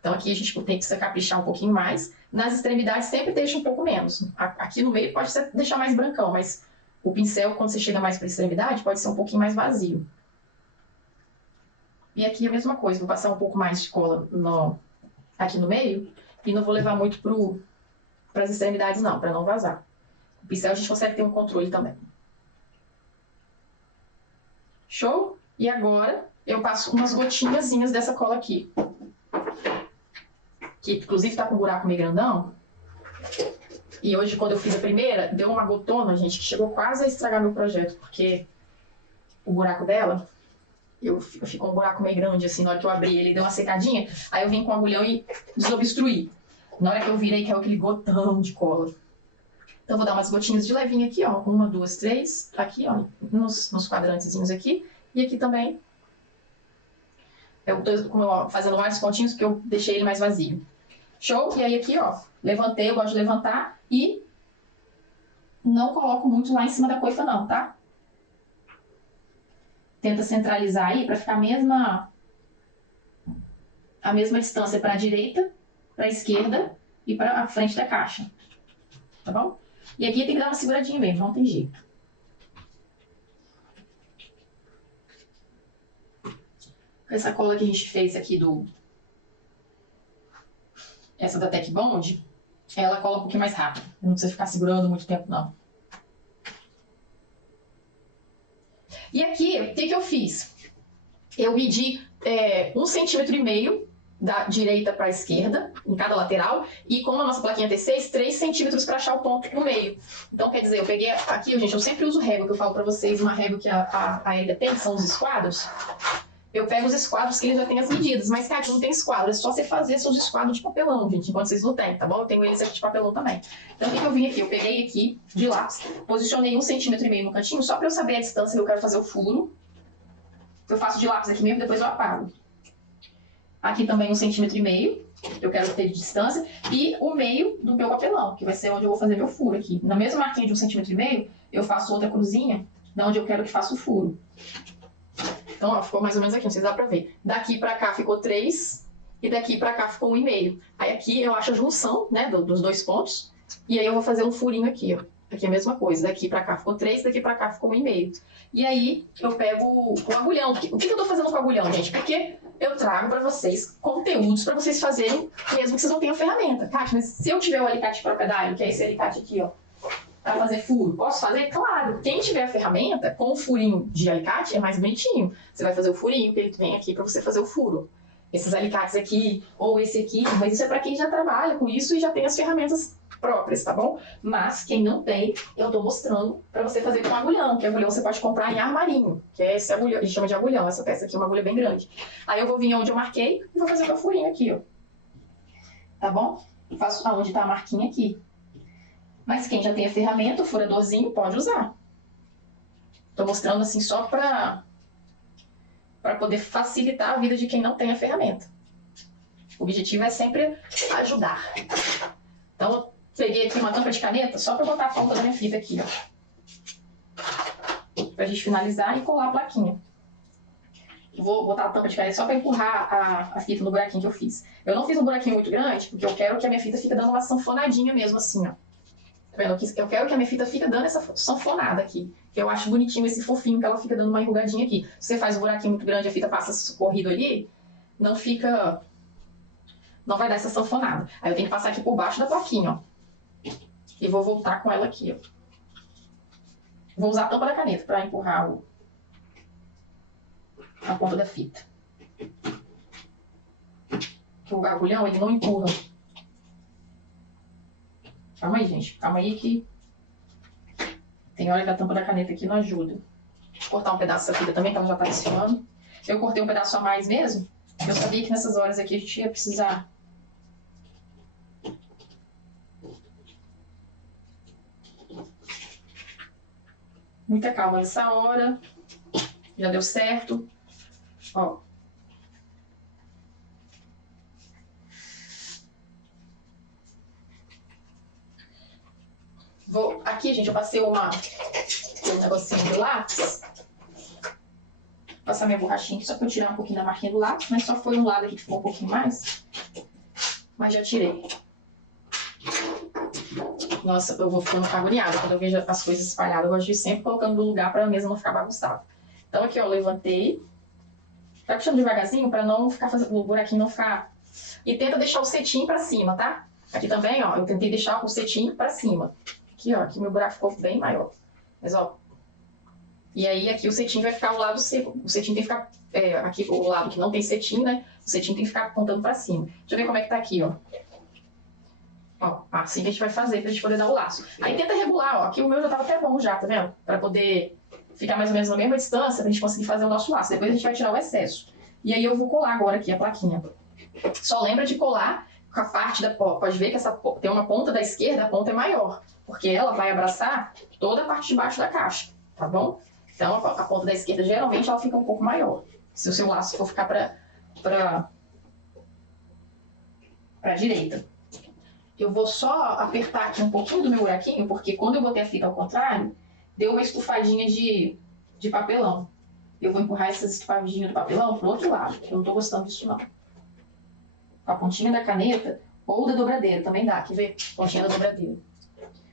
Então aqui a gente tem que se caprichar um pouquinho mais. Nas extremidades sempre deixa um pouco menos. Aqui no meio pode deixar mais brancão, mas o pincel, quando você chega mais para a extremidade, pode ser um pouquinho mais vazio. E aqui a mesma coisa, vou passar um pouco mais de cola aqui no meio e não vou levar muito para as extremidades não, para não vazar. O pincel a gente consegue ter um controle também. Show? E agora eu passo umas gotinhazinhas dessa cola aqui. Que inclusive tá com um buraco meio grandão. E hoje, quando eu fiz a primeira, deu uma gotona, gente, que chegou quase a estragar meu projeto, porque o buraco dela, ficou um buraco meio grande, assim, na hora que eu abri, ele deu uma secadinha, aí eu vim com o agulhão e desobstruí. Na hora que eu virei, caiu aquele gotão de cola. Então, vou dar umas gotinhas de levinho aqui, ó, 1, 2, 3, aqui, ó, nos quadrantezinhos aqui, e aqui também. Eu tô fazendo vários pontinhos, porque eu deixei ele mais vazio. Show? E aí aqui, ó, levantei, eu gosto de levantar e não coloco muito lá em cima da coifa não, tá? Tenta centralizar aí para ficar a mesma distância para a direita, para a esquerda e para a frente da caixa, tá bom? E aqui tem que dar uma seguradinha mesmo, não tem jeito. Essa cola que a gente fez aqui essa da Tec Bond, ela cola um pouquinho mais rápido. Não precisa ficar segurando muito tempo, não. E aqui, o que eu fiz? Eu medi 1,5 centímetro da direita para a esquerda, em cada lateral, e como a nossa plaquinha T6, 3 centímetros para achar o ponto no meio. Então, quer dizer, eu peguei aqui, gente, eu sempre uso régua, que eu falo para vocês, uma régua que a Aida tem, que são os esquadros. Eu pego os esquadros que eles já têm as medidas, mas cada um tem esquadro. É só você fazer seus esquadros de papelão, gente, enquanto vocês não têm, tá bom? Eu tenho eles aqui de papelão também. Então, o que eu vim aqui? Eu peguei aqui de lápis, posicionei 1,5 centímetro no cantinho, só para eu saber a distância que eu quero fazer o furo. Eu faço de lápis aqui mesmo, depois eu apago. Aqui também 1,5 centímetro, eu quero ter de distância. E o meio do meu papelão, que vai ser onde eu vou fazer meu furo aqui. Na mesma marquinha de 1,5 centímetro, eu faço outra cruzinha, da onde eu quero que faça o furo. Então, ó, ficou mais ou menos aqui, não sei se dá pra ver. Daqui pra cá ficou 3 e daqui pra cá ficou 1,5. Aí aqui eu acho a junção, né, dos dois pontos. E aí eu vou fazer um furinho aqui, ó. Aqui é a mesma coisa. Daqui pra cá ficou 3, daqui pra cá ficou 1,5. E aí eu pego o agulhão. O que eu tô fazendo com o agulhão, gente? Porque eu trago pra vocês conteúdos pra vocês fazerem, mesmo que vocês não tenham ferramenta. Kátia, mas se eu tiver o alicate crocodile, que é esse alicate aqui, ó, para fazer furo, posso fazer? Claro. Quem tiver a ferramenta, com o furinho de alicate, é mais bonitinho. Você vai fazer o furinho, que ele vem aqui para você fazer o furo. Esses alicates aqui, ou esse aqui, mas isso é para quem já trabalha com isso e já tem as ferramentas próprias, tá bom? Mas quem não tem, eu tô mostrando para você fazer com agulhão, que agulhão você pode comprar em armarinho, que é esse agulhão, a gente chama de agulhão, essa peça aqui é uma agulha bem grande. Aí eu vou vir onde eu marquei e vou fazer o meu furinho aqui, ó. Tá bom? Faço aonde tá a marquinha aqui. Mas quem já tem a ferramenta, o furadorzinho, pode usar. Tô mostrando assim só para poder facilitar a vida de quem não tem a ferramenta. O objetivo é sempre ajudar. Então, eu peguei aqui uma tampa de caneta só para botar a ponta da minha fita aqui, ó. Pra gente finalizar e colar a plaquinha. Vou botar a tampa de caneta só para empurrar a fita no buraquinho que eu fiz. Eu não fiz um buraquinho muito grande, porque eu quero que a minha fita fique dando uma sanfonadinha mesmo assim, ó. Tá vendo? Eu quero que a minha fita fique dando essa sanfonada aqui. Eu acho bonitinho esse fofinho que ela fica dando uma enrugadinha aqui. Se você faz um buraquinho muito grande e a fita passa corrido ali, não fica... Não vai dar essa sanfonada. Aí eu tenho que passar aqui por baixo da plaquinha, ó. E vou voltar com ela aqui, ó. Vou usar a tampa da caneta para empurrar a ponta da fita. O agulhão, ele não empurra. Calma aí, gente. Calma aí que tem hora que a tampa da caneta aqui não ajuda. Vou cortar um pedaço da fita também, que ela já tá desfiando. Eu cortei um pedaço a mais mesmo. Eu sabia que nessas horas aqui a gente ia precisar... Muita calma nessa hora. Já deu certo. Ó. Aqui, gente, eu passei um negocinho de lápis. Vou passar minha borrachinha aqui só pra eu tirar um pouquinho da marquinha do lápis, mas só foi um lado aqui que ficou um pouquinho mais. Mas já tirei. Nossa, eu vou ficando agoniada quando eu vejo as coisas espalhadas. Eu gosto de ir sempre colocando no lugar pra mesa não ficar bagunçada. Então aqui, ó, eu levantei. Tá puxando devagarzinho pra não ficar fazendo o buraquinho não ficar... E tenta deixar o cetim pra cima, tá? Aqui também, ó, eu tentei deixar o cetim pra cima. Aqui, ó, aqui meu buraco ficou bem maior. Mas, ó. E aí, aqui o cetim vai ficar ao lado seco. O cetim tem que ficar... aqui, o lado que não tem cetim, né? O cetim tem que ficar apontando pra cima. Deixa eu ver como é que tá aqui, ó. Ó, assim que a gente vai fazer pra gente poder dar o laço. Aí tenta regular, ó. Aqui o meu já tava até bom já, tá vendo? Pra poder ficar mais ou menos na mesma distância pra gente conseguir fazer o nosso laço. Depois a gente vai tirar o excesso. E aí eu vou colar agora aqui a plaquinha. Só lembra de colar com a parte da... Pode ver que essa tem uma ponta da esquerda, a ponta é maior. Porque ela vai abraçar toda a parte de baixo da caixa, tá bom? Então a ponta da esquerda geralmente ela fica um pouco maior. Se o seu laço for ficar pra direita. eu vou só apertar aqui um pouquinho do meu buraquinho, porque quando eu botei a fita ao contrário, deu uma estufadinha de papelão. Eu vou empurrar essas estufadinhas do papelão pro outro lado, que eu não tô gostando disso não. Com a pontinha da caneta ou da dobradeira, também dá, quer ver? Pontinha da dobradeira.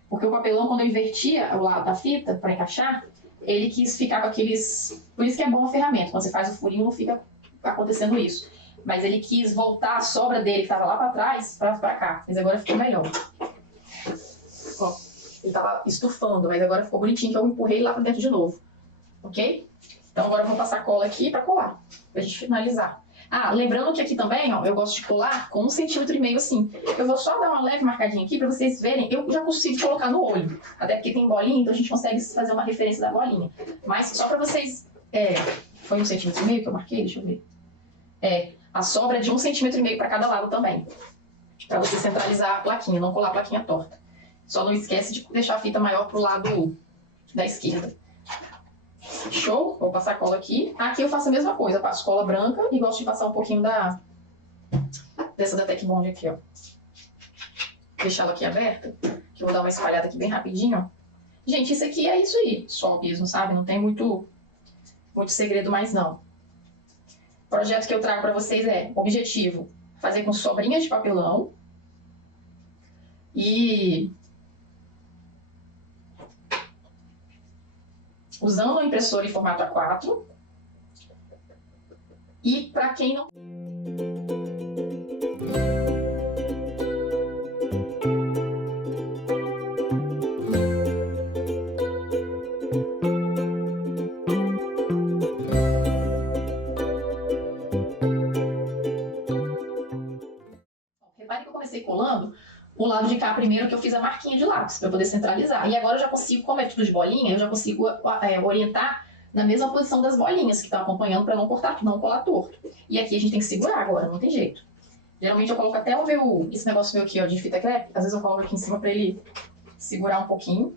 Porque o papelão, quando eu invertia o lado da fita para encaixar, ele quis ficar com aqueles... Por isso que é bom a ferramenta, quando você faz o furinho não fica acontecendo isso. Mas ele quis voltar a sobra dele, que estava lá para trás, para cá. Mas agora ficou melhor. Ó, ele estava estufando, mas agora ficou bonitinho, que eu empurrei lá para dentro de novo. Ok? Então agora eu vou passar cola aqui para colar, pra gente finalizar. Ah, lembrando que aqui também, ó, eu gosto de colar com 1,5 cm assim. Eu vou só dar uma leve marcadinha aqui para vocês verem. Eu já consigo colocar no olho, até porque tem bolinha, então a gente consegue fazer uma referência da bolinha. Mas só para vocês... foi 1,5 cm que eu marquei? Deixa eu ver. A sobra é de 1,5 cm para cada lado também. Para você centralizar a plaquinha, não colar a plaquinha torta. Só não esquece de deixar a fita maior pro lado da esquerda. Show? Vou passar cola aqui. Aqui eu faço a mesma coisa. Eu passo cola branca e gosto de passar um pouquinho dessa da Tec Bond aqui, ó. Deixar ela aqui aberta, que eu vou dar uma espalhada aqui bem rapidinho, ó. Gente, isso aqui é isso aí. Só mesmo, sabe? Não tem muito segredo mais, não. O projeto que eu trago para vocês objetivo, fazer com sobrinhas de papelão e usando a impressora em formato A4. E para quem não... Repare que eu comecei colando o lado de cá primeiro, que eu fiz a marquinha de lápis para poder centralizar. E agora eu já consigo, como é tudo de bolinha, eu já consigo orientar na mesma posição das bolinhas que estão acompanhando para não colar torto. E aqui a gente tem que segurar agora, não tem jeito. Geralmente eu coloco até esse negócio meu aqui, ó, de fita crepe, às vezes eu coloco aqui em cima para ele segurar um pouquinho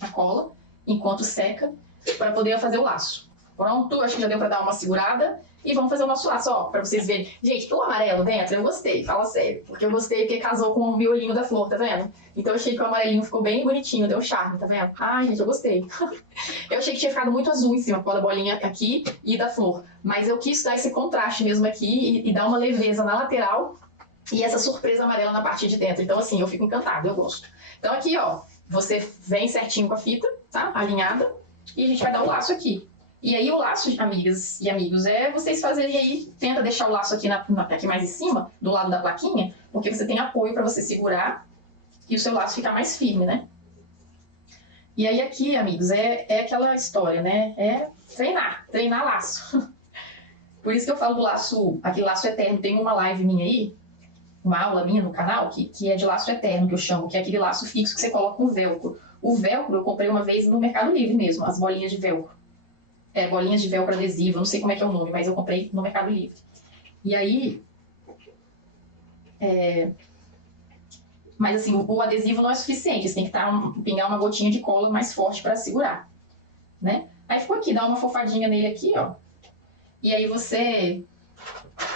a cola, enquanto seca, para poder fazer o laço. Pronto, acho que já deu para dar uma segurada. E vamos fazer o nosso laço, ó, pra vocês verem. Gente, o amarelo dentro eu gostei, fala sério. Porque eu gostei porque casou com o violinho da flor, tá vendo? Então eu achei que o amarelinho ficou bem bonitinho, deu charme, tá vendo? Ai, gente, eu gostei. Eu achei que tinha ficado muito azul em cima, com a bolinha aqui e da flor. Mas eu quis dar esse contraste mesmo aqui e dar uma leveza na lateral e essa surpresa amarela na parte de dentro. Então assim, eu fico encantada, eu gosto. Então aqui, ó, você vem certinho com a fita, tá? Alinhada. E a gente vai dar o laço aqui. E aí o laço, amigas e amigos, vocês fazerem aí, tenta deixar o laço aqui, aqui mais em cima, do lado da plaquinha, porque você tem apoio para você segurar e o seu laço ficar mais firme, né? E aí aqui, amigos, é aquela história, né? É treinar laço. Por isso que eu falo do laço, aquele laço eterno. Tem uma live minha aí, uma aula minha no canal, que é de laço eterno, que eu chamo, que é aquele laço fixo que você coloca com velcro. O velcro eu comprei uma vez no Mercado Livre mesmo, as bolinhas de velcro. Bolinhas de velcro adesivo, não sei como é que é o nome, mas eu comprei no Mercado Livre. E aí... Mas assim, o adesivo não é suficiente, você tem que pingar uma gotinha de cola mais forte para segurar, né? Aí ficou aqui, dá uma fofadinha nele aqui, ó. E aí você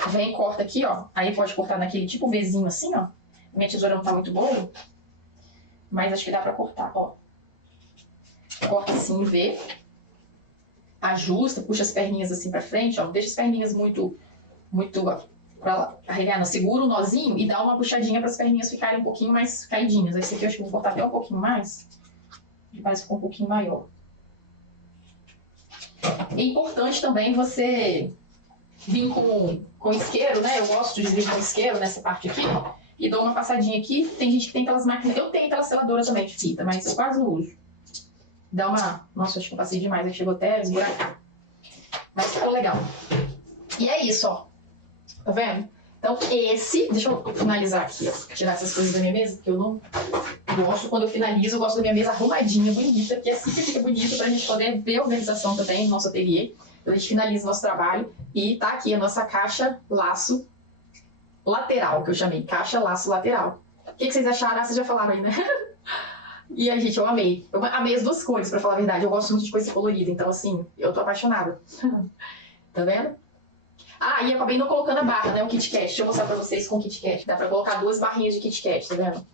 vem e corta aqui, ó. Aí pode cortar naquele tipo Vzinho assim, ó. Minha tesoura não tá muito boa, mas acho que dá pra cortar, ó. Corta assim, V. Ajusta, puxa as perninhas assim pra frente, ó. Não deixa as perninhas muito pra arregar, não. Segura o nozinho e dá uma puxadinha para as perninhas ficarem um pouquinho mais caidinhas. Esse aqui eu acho que eu vou cortar até um pouquinho mais. Parece que ficou um pouquinho maior. É importante também você vir com isqueiro, né? Eu gosto de vir com isqueiro nessa parte aqui. E dou uma passadinha aqui. Tem gente que tem aquelas máquinas... Eu tenho aquela seladora também de fita, mas eu quase não uso. Dá uma... Nossa, acho que eu passei demais. Aí chegou até a esburacar. Mas ficou legal. E é isso, ó. Tá vendo? Então deixa eu finalizar aqui, ó. Tirar essas coisas da minha mesa, porque eu não gosto, quando eu finalizo, eu gosto da minha mesa arrumadinha, bonita, porque assim que fica bonito pra gente poder ver a organização também no nosso ateliê. Então a gente finaliza o nosso trabalho e tá aqui a nossa caixa laço lateral, que eu chamei, caixa laço lateral. O que vocês acharam? Vocês já falaram aí, né? E aí, gente, eu amei. Eu amei as duas cores, pra falar a verdade. Eu gosto muito de coisa colorida, então assim, eu tô apaixonada. Tá vendo? Ah, e acabei não colocando a barra, né? O Kit Kat. Deixa eu mostrar pra vocês com o Kit Kat. Dá pra colocar 2 barrinhas de Kit Kat, tá vendo?